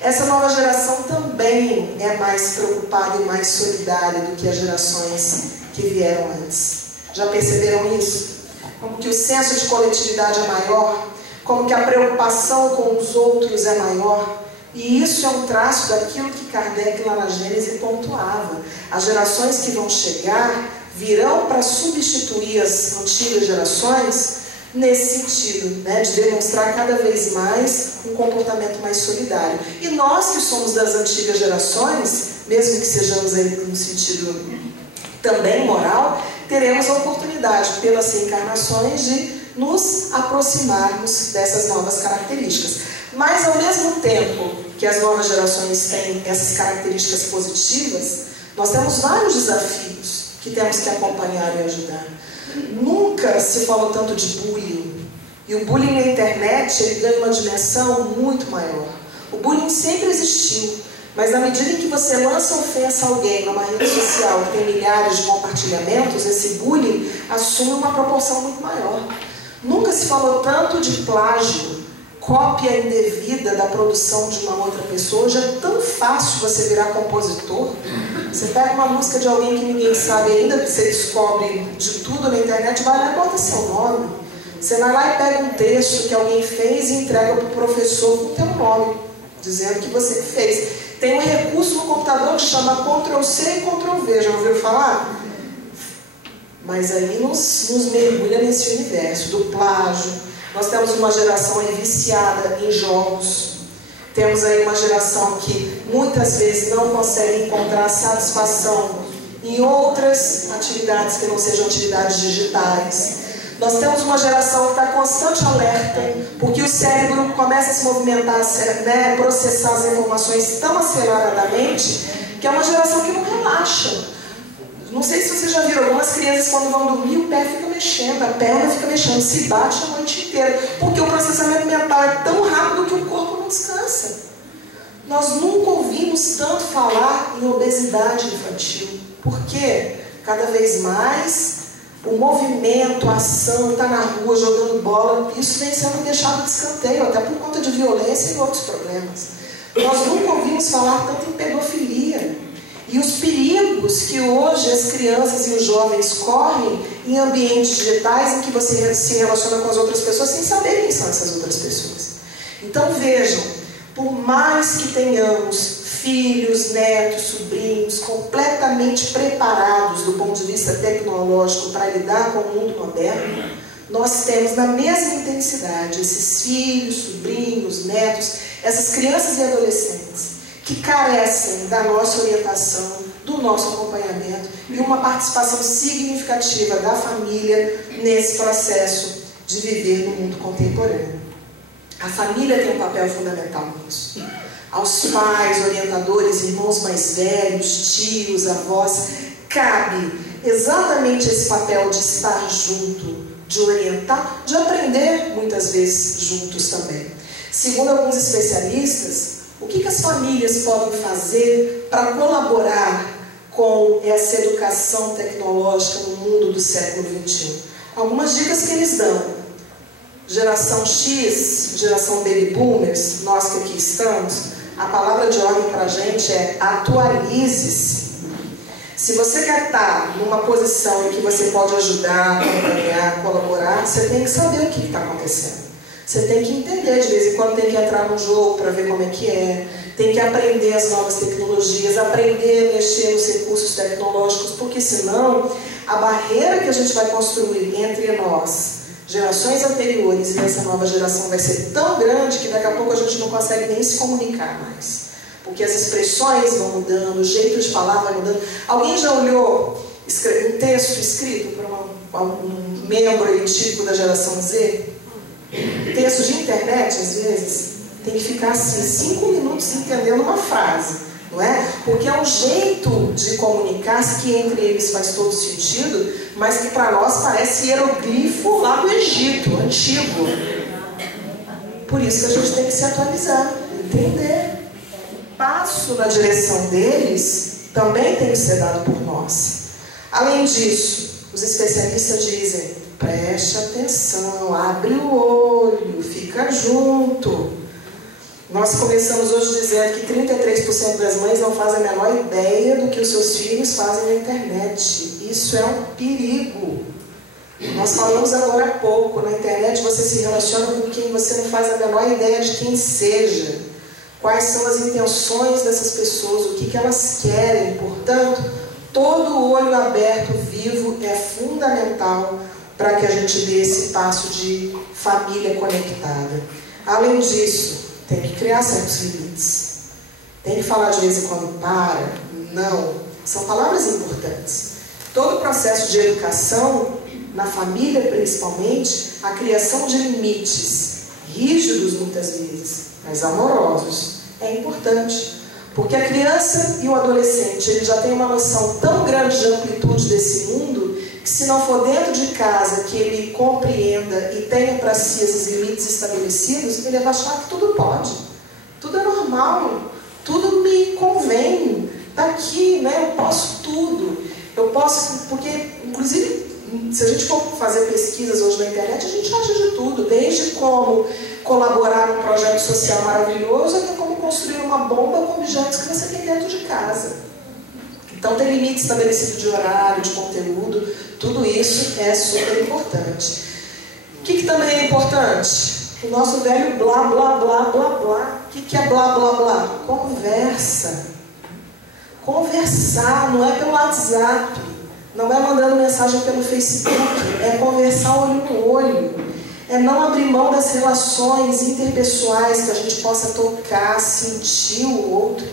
Essa nova geração também é mais preocupada e mais solidária do que as gerações que vieram antes. Já perceberam isso? Como que o senso de coletividade é maior, como que a preocupação com os outros é maior. E isso é um traço daquilo que Kardec lá na Gênese pontuava. As gerações que vão chegar virão para substituir as antigas gerações nesse sentido, né, de demonstrar cada vez mais um comportamento mais solidário. E nós que somos das antigas gerações, mesmo que sejamos aí no sentido também moral, teremos a oportunidade, pelas reencarnações, de nos aproximarmos dessas novas características. Mas, ao mesmo tempo que as novas gerações têm essas características positivas, nós temos vários desafios que temos que acompanhar e ajudar. Nunca se falou tanto de bullying. E o bullying na internet, ele ganha uma dimensão muito maior. O bullying sempre existiu, mas na medida em que você lança ofensa a alguém numa rede social que tem milhares de compartilhamentos, esse bullying assume uma proporção muito maior. Nunca se falou tanto de plágio, cópia indevida da produção de uma outra pessoa. Hoje é tão fácil você virar compositor. Você pega uma música de alguém que ninguém sabe ainda, que você descobre de tudo na internet, vai lá e bota seu nome. Você vai lá e pega um texto que alguém fez e entrega para o professor com o teu nome, dizendo que você fez. Tem um recurso no computador que chama Ctrl+C e Ctrl+V, já ouviu falar? Mas aí nos mergulha nesse universo do plágio. Nós temos uma geração aí viciada em jogos. Temos aí uma geração que muitas vezes não consegue encontrar satisfação em outras atividades que não sejam atividades digitais. Nós temos uma geração que está constante alerta, porque o cérebro começa a se movimentar, né, processar as informações tão aceleradamente, que é uma geração que não relaxa. Não sei se vocês já viram, algumas crianças quando vão dormir, o pé fica mexendo, a perna fica mexendo, se bate a noite inteira, porque o processamento mental é tão rápido que o corpo não descansa. Nós nunca ouvimos tanto falar em obesidade infantil, porque cada vez mais o movimento, a ação, estar na rua jogando bola, isso vem sendo deixado de escanteio, até por conta de violência e outros problemas. Nós nunca ouvimos falar tanto em pedofilia. E os perigos que hoje as crianças e os jovens correm em ambientes digitais em que você se relaciona com as outras pessoas sem saber quem são essas outras pessoas. Então vejam, por mais que tenhamos filhos, netos, sobrinhos completamente preparados do ponto de vista tecnológico para lidar com o mundo moderno, nós temos na mesma intensidade esses filhos, sobrinhos, netos, essas crianças e adolescentes que carecem da nossa orientação, do nosso acompanhamento e uma participação significativa da família nesse processo de viver no mundo contemporâneo. A família tem um papel fundamental nisso. Aos pais, orientadores, irmãos mais velhos, tios, avós, cabe exatamente esse papel de estar junto, de orientar, de aprender muitas vezes juntos também. Segundo alguns especialistas, o que as famílias podem fazer para colaborar com essa educação tecnológica no mundo do século XXI? Algumas dicas que eles dão. Geração X, geração Baby Boomers, nós que aqui estamos, a palavra de ordem para a gente é atualize-se. Se você quer estar numa posição em que você pode ajudar, acompanhar, colaborar, você tem que saber o que está acontecendo. Você tem que entender, de vez em quando tem que entrar no jogo para ver como é que é, tem que aprender as novas tecnologias, aprender a mexer nos recursos tecnológicos, porque senão a barreira que a gente vai construir entre nós, gerações anteriores e essa nova geração, vai ser tão grande que daqui a pouco a gente não consegue nem se comunicar mais. Porque as expressões vão mudando, o jeito de falar vai mudando. Alguém já olhou um texto escrito para um membro aí típico da geração Z? Texto de internet, às vezes, tem que ficar assim, 5 minutos entendendo uma frase, não é? Porque é um jeito de comunicar-se que entre eles faz todo sentido, mas que para nós parece hieroglifo lá do Egito, antigo. Por isso que a gente tem que se atualizar, entender. O passo na direção deles também tem que ser dado por nós. Além disso, os especialistas dizem: preste atenção, abre o olho, fica junto. Nós começamos hoje dizendo que 33% das mães não fazem a menor ideia do que os seus filhos fazem na internet. Isso é um perigo. Nós falamos agora há pouco, na internet você se relaciona com quem você não faz a menor ideia de quem seja. Quais são as intenções dessas pessoas, o que elas querem. Portanto, todo o olho aberto, vivo, é fundamental para que a gente dê esse passo de família conectada. Além disso, tem que criar certos limites. Tem que falar de vez em quando para, não. São palavras importantes. Todo o processo de educação, na família principalmente, a criação de limites, rígidos muitas vezes, mas amorosos, é importante. Porque a criança e o adolescente, ele já tem uma noção tão grande de amplitude desse mundo, que se não for dentro de casa que ele compreenda e tenha para si esses limites estabelecidos, ele vai achar que tudo pode, tudo é normal, tudo me convém, está aqui, né? Eu posso tudo, eu posso, porque inclusive se a gente for fazer pesquisas hoje na internet, a gente acha de tudo, desde como colaborar num projeto social maravilhoso até como construir uma bomba com objetos que você tem dentro de casa. Então tem limite estabelecido de horário, de conteúdo, tudo isso é super importante. O que também é importante? O nosso velho blá, blá, blá, blá, blá. O que é blá, blá, blá? Conversa. Conversar, não é pelo WhatsApp, não é mandando mensagem pelo Facebook, é conversar olho no olho, é não abrir mão das relações interpessoais, que a gente possa tocar, sentir o outro.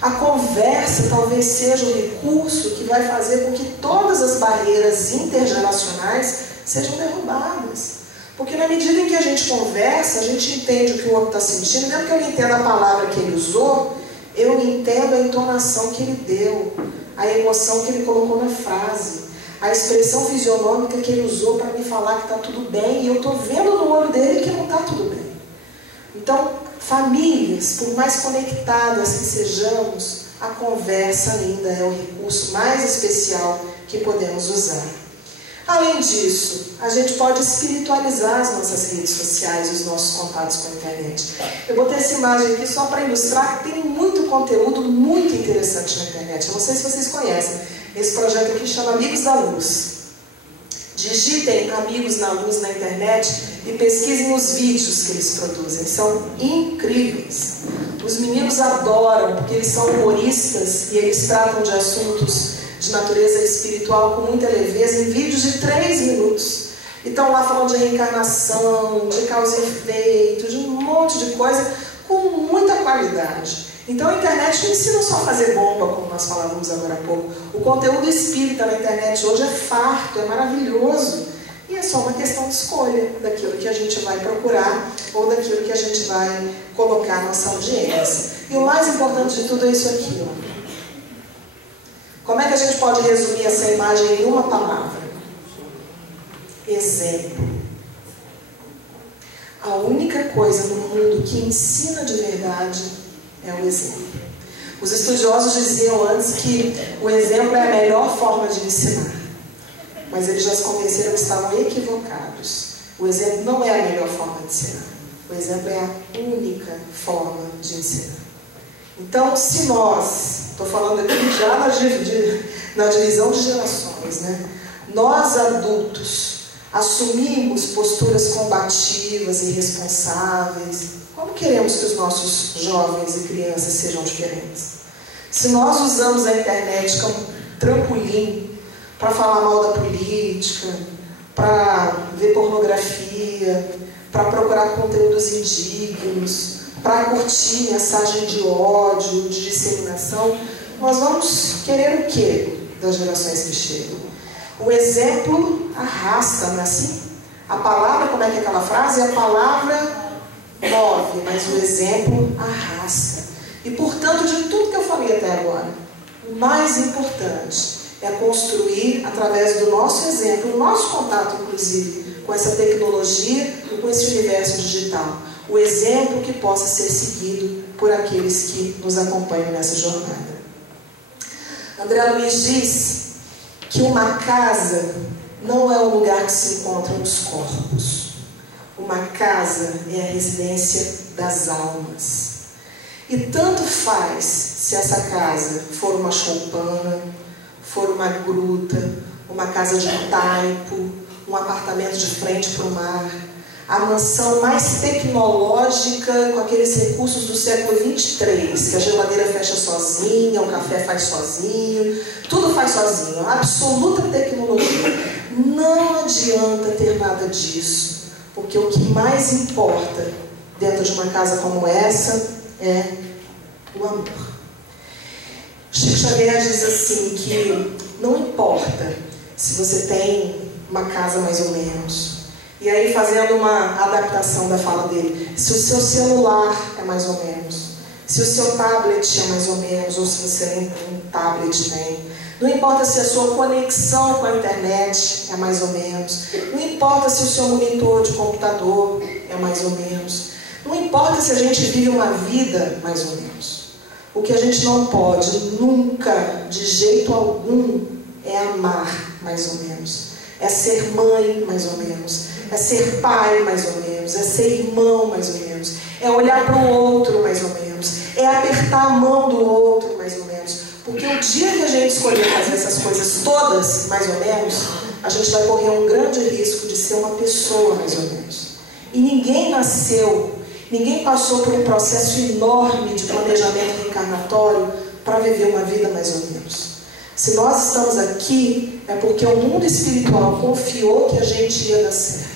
A conversa talvez seja o recurso que vai fazer com que todas as barreiras intergeracionais sejam derrubadas. Porque na medida em que a gente conversa, a gente entende o que o outro está sentindo, mesmo que eu entenda a palavra que ele usou, eu entendo a entonação que ele deu, a emoção que ele colocou na frase, a expressão fisionômica que ele usou para me falar que está tudo bem, e eu estou vendo no olho dele que não está tudo bem. Então, famílias, por mais conectadas que sejamos, a conversa ainda é o recurso mais especial que podemos usar. Além disso, a gente pode espiritualizar as nossas redes sociais, os nossos contatos com a internet. Eu botei essa imagem aqui só para ilustrar que tem muito conteúdo muito interessante na internet. Eu não sei se vocês conhecem. Esse projeto aqui chama Amigos da Luz. Digitem Amigos da Luz na internet e pesquisem os vídeos que eles produzem. São incríveis. Os meninos adoram, porque eles são humoristas e eles tratam de assuntos de natureza espiritual com muita leveza em vídeos de 3 minutos. E estão lá falando de reencarnação, de causa e efeito, de um monte de coisa com muita qualidade. Então a internet não ensina só a fazer bomba, como nós falávamos agora há pouco. O conteúdo espírita na internet hoje é farto, é maravilhoso. E é só uma questão de escolha daquilo que a gente vai procurar ou daquilo que a gente vai colocar na nossa audiência. E o mais importante de tudo é isso aqui, ó. Como é que a gente pode resumir essa imagem em uma palavra? Exemplo. A única coisa no mundo que ensina de verdade é o exemplo. Os estudiosos diziam antes que o exemplo é a melhor forma de ensinar. Mas eles já se convenceram que estavam equivocados. O exemplo não é a melhor forma de ensinar. O exemplo é a única forma de ensinar. Então, se nós, estou falando aqui já na divisão de gerações, né? Nós adultos assumimos posturas combativas e irresponsáveis, como queremos que os nossos jovens e crianças sejam diferentes? Se nós usamos a internet como trampolim para falar mal da política, para ver pornografia, para procurar conteúdos indignos, para curtir mensagem de ódio, de disseminação, nós vamos querer o quê das gerações que chegam? O exemplo arrasta, não é assim? A palavra, como é que é aquela frase? A palavra move, mas o exemplo arrasta. E, portanto, de tudo que eu falei até agora, o mais importante é construir, através do nosso exemplo, o nosso contato, inclusive, com essa tecnologia e com esse universo digital. O exemplo que possa ser seguido por aqueles que nos acompanham nessa jornada. André Luiz diz que uma casa não é um lugar que se encontram os corpos. Uma casa é a residência das almas. E tanto faz se essa casa for uma choupana, for uma gruta, uma casa de taipo, um apartamento de frente para o mar, a mansão mais tecnológica, com aqueles recursos do século 23, que a geladeira fecha sozinha, o café faz sozinho, tudo faz sozinho, absoluta tecnologia. Não adianta ter nada disso, porque o que mais importa dentro de uma casa como essa é o amor. Chico Xavier diz assim que não importa se você tem uma casa mais ou menos. E aí, fazendo uma adaptação da fala dele, se o seu celular é mais ou menos, se o seu tablet é mais ou menos, ou se você nem um tablet tem, não importa se a sua conexão com a internet é mais ou menos, não importa se o seu monitor de computador é mais ou menos, não importa se a gente vive uma vida mais ou menos. O que a gente não pode nunca, de jeito algum, é amar mais ou menos. É ser mãe mais ou menos. É ser pai mais ou menos. É ser irmão mais ou menos. É olhar para o outro mais ou menos. É apertar a mão do outro mais ou menos. Porque o dia que a gente escolher fazer essas coisas todas mais ou menos, a gente vai correr um grande risco de ser uma pessoa mais ou menos. E ninguém nasceu, ninguém passou por um processo enorme de planejamento reencarnatório para viver uma vida mais ou menos. Se nós estamos aqui, é porque o mundo espiritual confiou que a gente ia dar certo.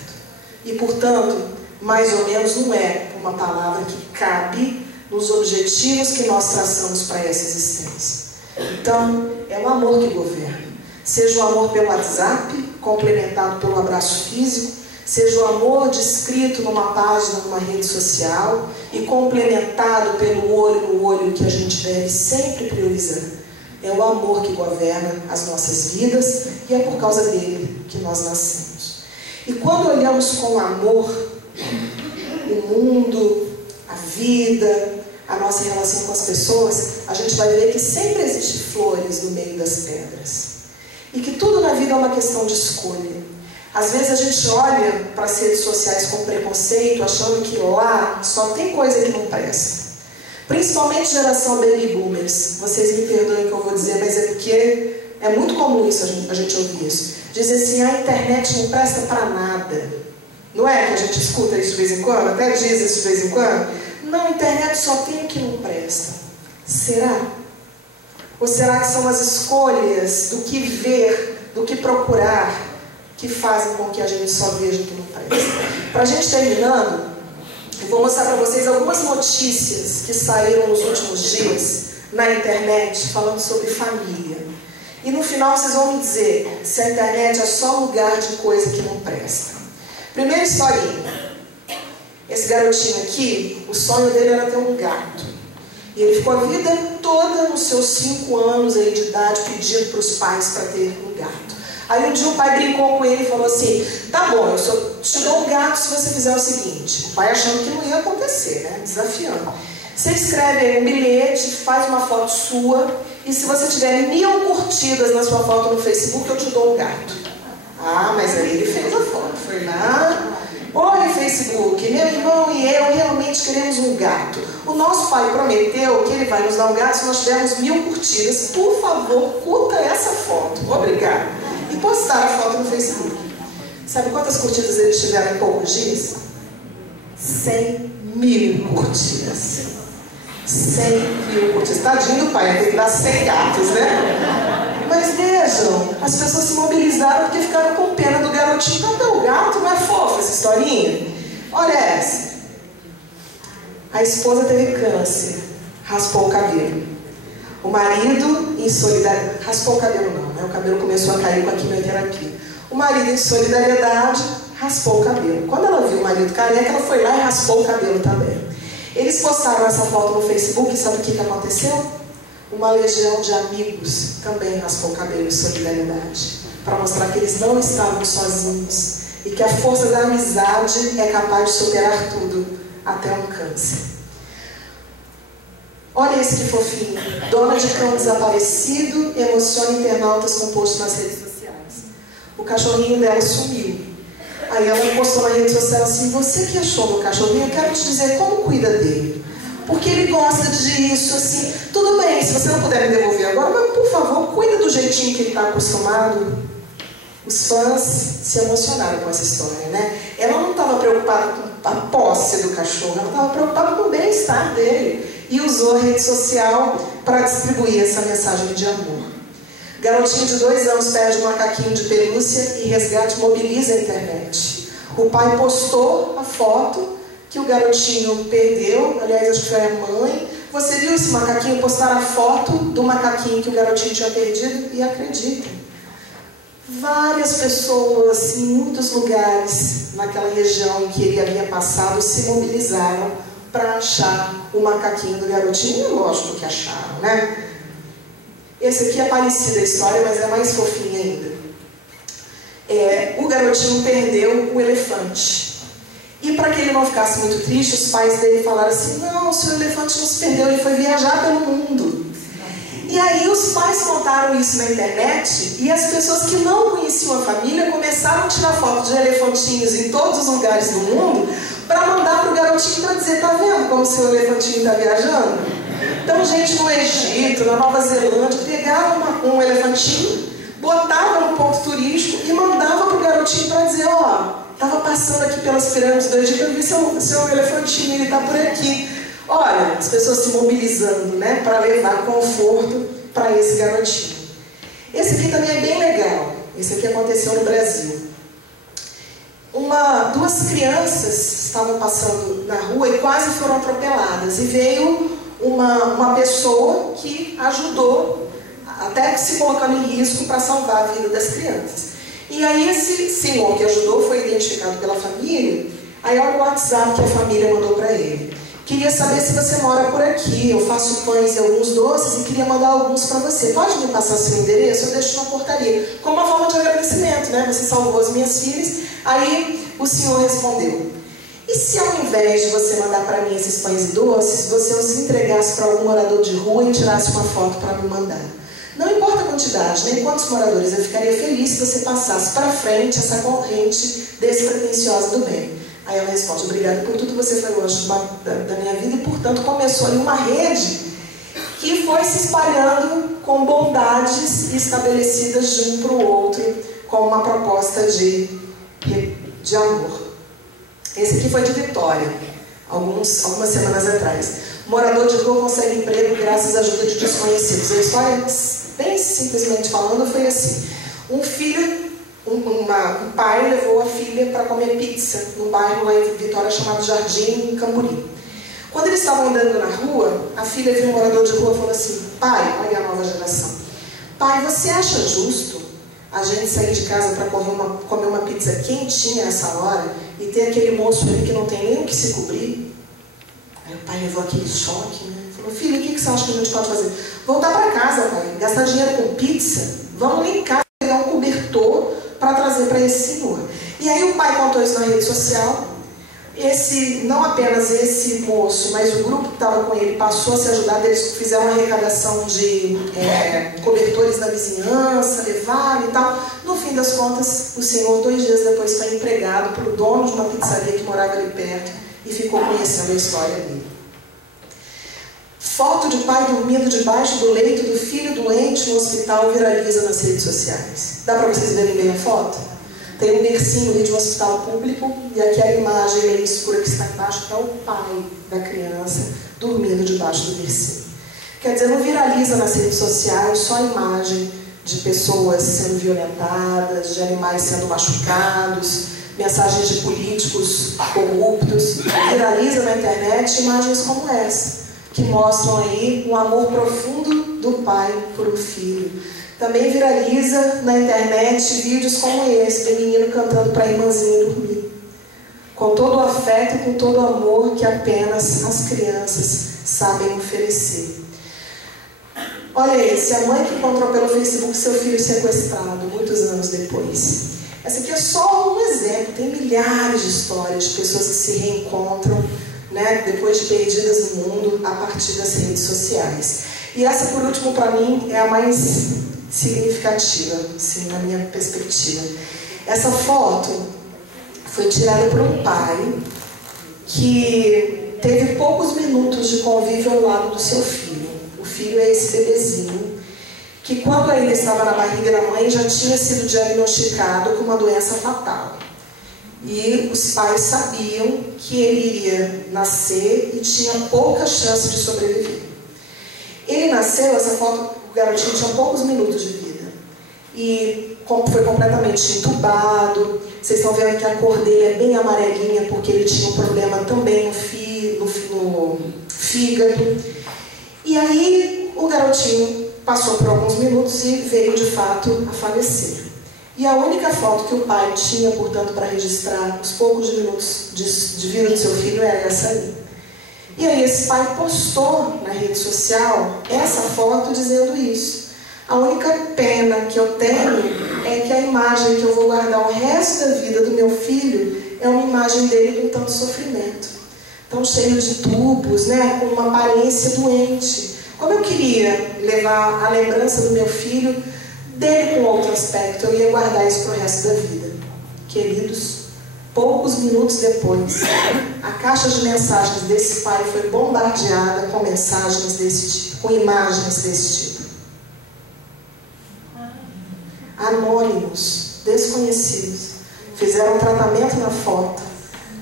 E, portanto, mais ou menos não é uma palavra que cabe nos objetivos que nós traçamos para essa existência. Então, é o amor que governa. Seja o amor pelo WhatsApp, complementado pelo abraço físico, seja o amor descrito numa página, numa rede social, e complementado pelo olho no olho, que a gente deve sempre priorizar. É o amor que governa as nossas vidas e é por causa dele que nós nascemos. E quando olhamos com amor o mundo, a vida, a nossa relação com as pessoas, a gente vai ver que sempre existem flores no meio das pedras. E que tudo na vida é uma questão de escolha. Às vezes a gente olha para as redes sociais com preconceito, achando que lá só tem coisa que não presta. Principalmente geração baby boomers. Vocês me perdoem o que eu vou dizer, mas é porque é muito comum isso, a gente ouvir isso. Dizer assim, a internet não presta para nada. Não é que a gente escuta isso de vez em quando? Até diz isso de vez em quando? Não, a internet só tem o que não presta. Será? Ou será que são as escolhas do que ver, do que procurar, que fazem com que a gente só veja o que não presta? Para a gente terminando, eu vou mostrar para vocês algumas notícias que saíram nos últimos dias na internet falando sobre família. E no final vocês vão me dizer se a internet é só lugar de coisa que não presta. Primeira historinha. Esse garotinho aqui, o sonho dele era ter um gato. E ele ficou a vida toda, nos seus 5 anos aí de idade, pedindo para os pais para ter um gato. Aí um dia o pai brincou com ele e falou assim, tá bom, eu só te dou um gato se você fizer o seguinte. O pai achando que não ia acontecer, né? Desafiando. Você escreve aí um bilhete, faz uma foto sua, e se você tiver 1000 curtidas na sua foto no Facebook, eu te dou um gato. Ah, mas aí ele fez a foto. Foi lá. Oi, Facebook, meu irmão e eu realmente queremos um gato. O nosso pai prometeu que ele vai nos dar um gato se nós tivermos 1000 curtidas. Por favor, curta essa foto. Obrigado. E postaram a foto no Facebook. Sabe quantas curtidas eles tiveram em poucos dias? 100.000 curtidas. 100.000 curtidas. Tadinho do pai, tem que dar 100 gatos, né? Mas vejam, as pessoas se mobilizaram porque ficaram com pena do garotinho. Então, teu gato, não é fofa essa historinha? Olha essa. A esposa teve câncer, raspou o cabelo. O marido, em solidariedade... Raspou o cabelo não, né? O cabelo começou a cair com a quimioterapia. O marido, em solidariedade, raspou o cabelo. Quando ela viu o marido careca, ela foi lá e raspou o cabelo também. Eles postaram essa foto no Facebook e sabe o que aconteceu? Uma legião de amigos também raspou o cabelo em solidariedade, para mostrar que eles não estavam sozinhos e que a força da amizade é capaz de superar tudo, até um câncer. Olha esse que fofinho. Dona de cão desaparecido emociona internautas com post nas redes sociais. O cachorrinho dela sumiu. Aí ela postou na rede social assim, você que achou meu cachorrinho, eu quero te dizer como cuida dele. Porque ele gosta disso, assim, tudo bem, se você não puder me devolver agora, mas por favor, cuida do jeitinho que ele está acostumado. Os fãs se emocionaram com essa história, né? Ela não estava preocupada com a posse do cachorro, ela estava preocupada com o bem-estar dele. E usou a rede social para distribuir essa mensagem de amor. Garotinho de 2 anos perde um macaquinho de pelúcia e resgate mobiliza a internet. O pai postou a foto que o garotinho perdeu, aliás, acho que foi a mãe. Você viu esse macaquinho? Postaram a foto do macaquinho que o garotinho tinha perdido e acreditem, várias pessoas em muitos lugares naquela região em que ele havia passado se mobilizaram para achar o macaquinho do garotinho. E lógico que acharam, né? Esse aqui é parecido a história, mas é mais fofinho ainda. O garotinho perdeu o elefante. E para que ele não ficasse muito triste, os pais dele falaram assim, não, o seu elefante não se perdeu, ele foi viajar pelo mundo. E aí os pais contaram isso na internet e as pessoas que não conheciam a família começaram a tirar fotos de elefantinhos em todos os lugares do mundo para mandar para o garotinho para dizer, tá vendo como o seu elefantinho está viajando? Então, gente no Egito, na Nova Zelândia, pegava um elefantinho, botava no ponto turístico e mandava para o garotinho para dizer, ó, estava passando aqui pelas pirâmides do Egito, eu vi seu elefantinho, ele está por aqui. Olha, as pessoas se mobilizando, né, para levar conforto para esse garotinho. Esse aqui também é bem legal. Esse aqui aconteceu no Brasil. Duas crianças estavam passando na rua e quase foram atropeladas. E veio uma pessoa que ajudou, até se colocando em risco para salvar a vida das crianças. E aí esse senhor que ajudou foi identificado pela família. Aí olha o WhatsApp que a família mandou para ele. Queria saber se você mora por aqui, eu faço pães e alguns doces e queria mandar alguns para você. Pode me passar seu endereço? Eu deixo na portaria. Como uma forma de agradecimento, né? Você salvou as minhas filhas. Aí o senhor respondeu, e se ao invés de você mandar para mim esses pães e doces, você os entregasse para algum morador de rua e tirasse uma foto para me mandar? Não importa a quantidade, nem quantos moradores, eu ficaria feliz se você passasse para frente essa corrente despretensiosa do bem. Aí ela responde: obrigada por tudo, você foi o anjo da minha vida, e portanto começou ali uma rede que foi se espalhando com bondades estabelecidas de um para o outro, com uma proposta de amor. Esse aqui foi de Vitória, algumas semanas atrás. Morador de rua consegue emprego graças à ajuda de desconhecidos. A história, bem simplesmente falando, foi assim: um pai levou a filha para comer pizza num bairro lá em Vitória chamado Jardim Camburi. Quando eles estavam andando na rua, a filha viu um morador de rua e falou assim: pai, olha a nova geração, pai, você acha justo a gente sair de casa para comer uma pizza quentinha essa hora e ter aquele moço ali que não tem nem o que se cobrir? Aí o pai levou aquele choque, né? Falou: filho, o que você acha que a gente pode fazer? Voltar para casa, pai, gastar dinheiro com pizza? Vamos lá em casa pegar um cobertor para trazer para esse senhor. E aí o pai contou isso na rede social. Não apenas esse moço, mas o grupo que estava com ele passou a se ajudar. Eles fizeram uma arrecadação de cobertores da vizinhança, levaram e tal. No fim das contas, o senhor, 2 dias depois, foi empregado para o dono de uma pizzaria que morava ali perto e ficou conhecendo a história dele. Foto de pai dormindo debaixo do leito do filho doente no hospital viraliza nas redes sociais. Dá para vocês verem bem a foto? Tem um bercinho ali de um hospital público e aquela imagem meio escura que está embaixo, que é o pai da criança dormindo debaixo do bercinho. Quer dizer, não viraliza nas redes sociais só a imagem de pessoas sendo violentadas, de animais sendo machucados, mensagens de políticos corruptos. Viraliza na internet imagens como essa, que mostram aí um amor profundo do pai por um filho. Também viraliza na internet vídeos como esse, do menino cantando para a irmãzinha dormir. Com todo o afeto e com todo o amor que apenas as crianças sabem oferecer. Olha esse, a mãe que encontrou pelo Facebook seu filho sequestrado, muitos anos depois. Essa aqui é só um exemplo, tem milhares de histórias de pessoas que se reencontram, né, depois de perdidas no mundo, a partir das redes sociais. E essa, por último, para mim, é a mais significativa, sim, na minha perspectiva. Essa foto foi tirada por um pai que teve poucos minutos de convívio ao lado do seu filho. O filho é esse bebezinho que, quando ainda estava na barriga da mãe, já tinha sido diagnosticado com uma doença fatal. E os pais sabiam que ele iria nascer e tinha pouca chance de sobreviver. Ele nasceu, essa foto, o garotinho tinha poucos minutos de vida. E foi completamente entubado. Vocês estão vendo que a cor dele é bem amarelinha, porque ele tinha um problema também no fígado. E aí o garotinho passou por alguns minutos e veio de fato a falecer. E a única foto que o pai tinha, portanto, para registrar os poucos minutos de vida do seu filho era essa aí. E aí esse pai postou na rede social essa foto dizendo isso. A única pena que eu tenho é que a imagem que eu vou guardar o resto da vida do meu filho é uma imagem dele com tanto sofrimento. Tão cheio de tubos, né, com uma aparência doente. Como eu queria levar a lembrança do meu filho dele com outro aspecto, eu ia guardar isso para o resto da vida. Queridos, poucos minutos depois, a caixa de mensagens desse pai foi bombardeada com mensagens desse tipo, com imagens desse tipo. Anônimos, desconhecidos, fizeram um tratamento na foto,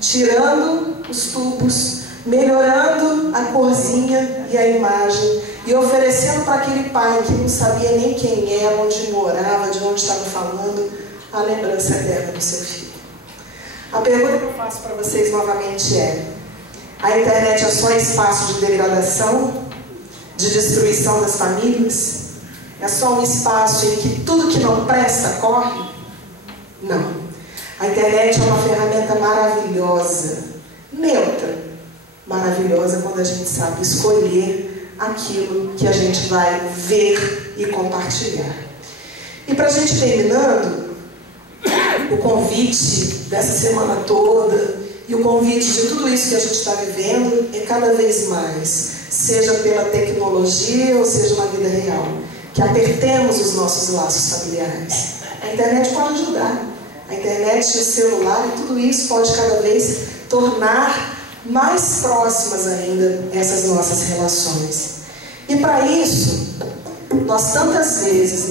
tirando os tubos, melhorando a corzinha e a imagem, e oferecendo para aquele pai que não sabia nem quem era, onde morava, de onde estava falando, a lembrança eterna do seu filho. A pergunta que eu faço para vocês novamente é: a internet é só espaço de degradação, de destruição das famílias? É só um espaço em que tudo que não presta corre? Não. A internet é uma ferramenta maravilhosa, neutra, maravilhosa quando a gente sabe escolher aquilo que a gente vai ver e compartilhar. E para a gente terminando, o convite dessa semana toda e o convite de tudo isso que a gente está vivendo é cada vez mais, seja pela tecnologia ou seja na vida real, que apertemos os nossos laços familiares. A internet pode ajudar. A internet, o celular e tudo isso pode cada vez tornar mais próximas ainda essas nossas relações. E para isso, nós tantas vezes,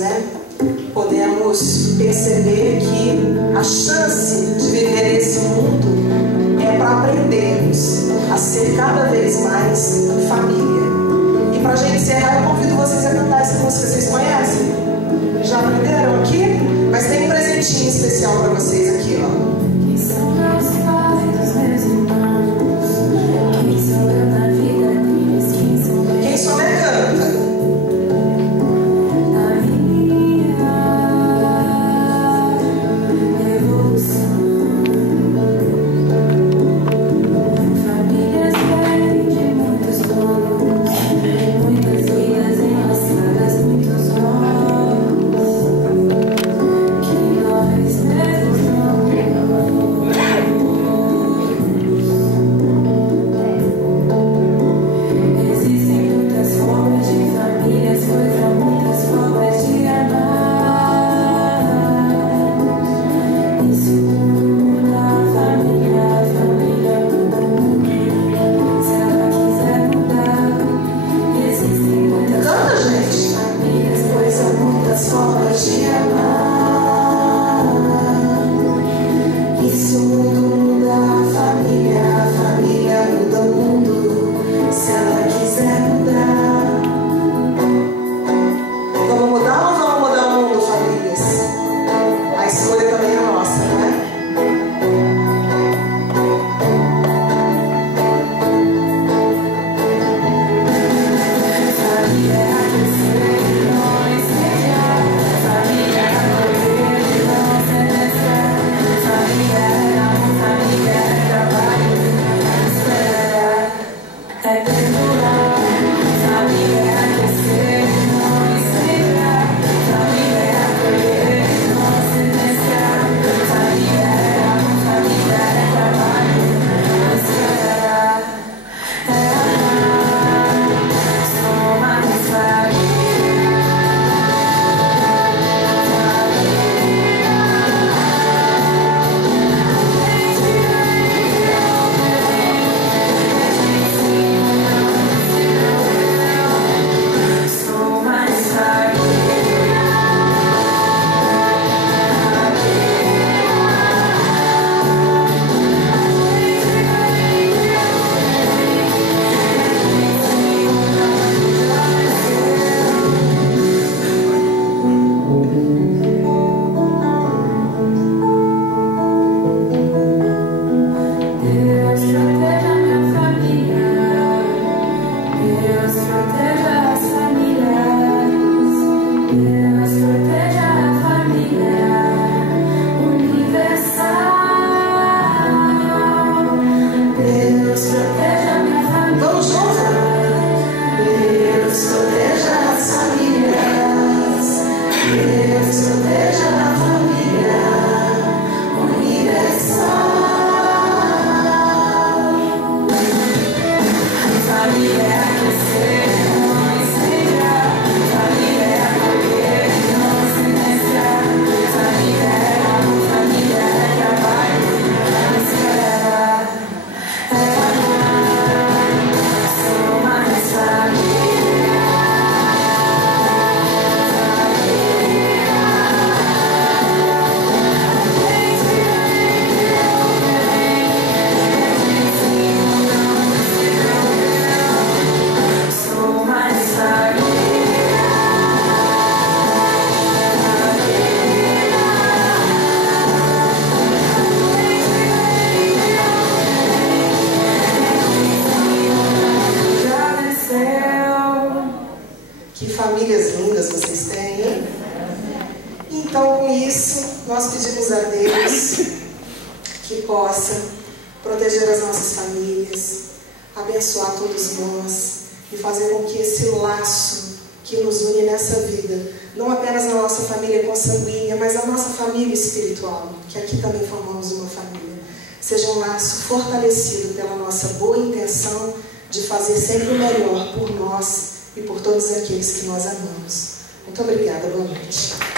podemos perceber que a chance de viver nesse mundo é para aprendermos a ser cada vez mais família. E para a gente encerrar, eu convido vocês a cantar essa música. Vocês conhecem? Já aprenderam aqui? Mas tem um presentinho especial para vocês aqui, ó. Quem são meus pais, dos meus irmãos? Quem sou eu na vida deles? Quem souber canta. Na minha evolução, famílias bem de muitos donos, muitas vidas enlaçadas, muitos nós que nós mesmos não vemos. Existem muitas formas de famílias, pois há muitas formas de amar. Isso muda a família muda o mundo. Se ela quiser mudar, existem muitas formas de famílias, pois há muitas formas de amar. Isso muda a família muda o mundo. Se ela quiser mudar. Vamos mudar ou vamos mudar o mundo, famílias? A escolha também é nossa, não é? Família é aquecer e não incendiar. Família é acolher e não sentenciar. Família é amor, família é trabalho, é esperar, é perdoar. Família é aquecer e não incendiar. Família é acolher e não sentenciar. Família é amor, família é trabalho, é esperar, é amar. Sou mais família. Sou mais família. Deus proteja minha família. Deus proteja as famílias. Deus proteja a família universal. Deus proteja minha família. Vamos juntos? Deus proteja as famílias. Deus proteja a família universal. Família é aquecer e não incendiar. Família é acolher e não sentenciar. Família é amor, família é trabalho, é esperar, é amar. Sou mais família. Sou mais família. Já venceu. Que famílias lindas vocês têm, hein? Então, com isso, nós pedimos a Deus que possa proteger as nossas famílias, abençoar todos nós e fazer com que esse laço que nos une nessa vida, não apenas a nossa família consanguínea, mas a nossa família espiritual, que aqui também formamos uma família, seja um laço fortalecido pela nossa boa intenção de fazer sempre o melhor por nós e por todos aqueles que nós amamos. Muito obrigada, boa noite.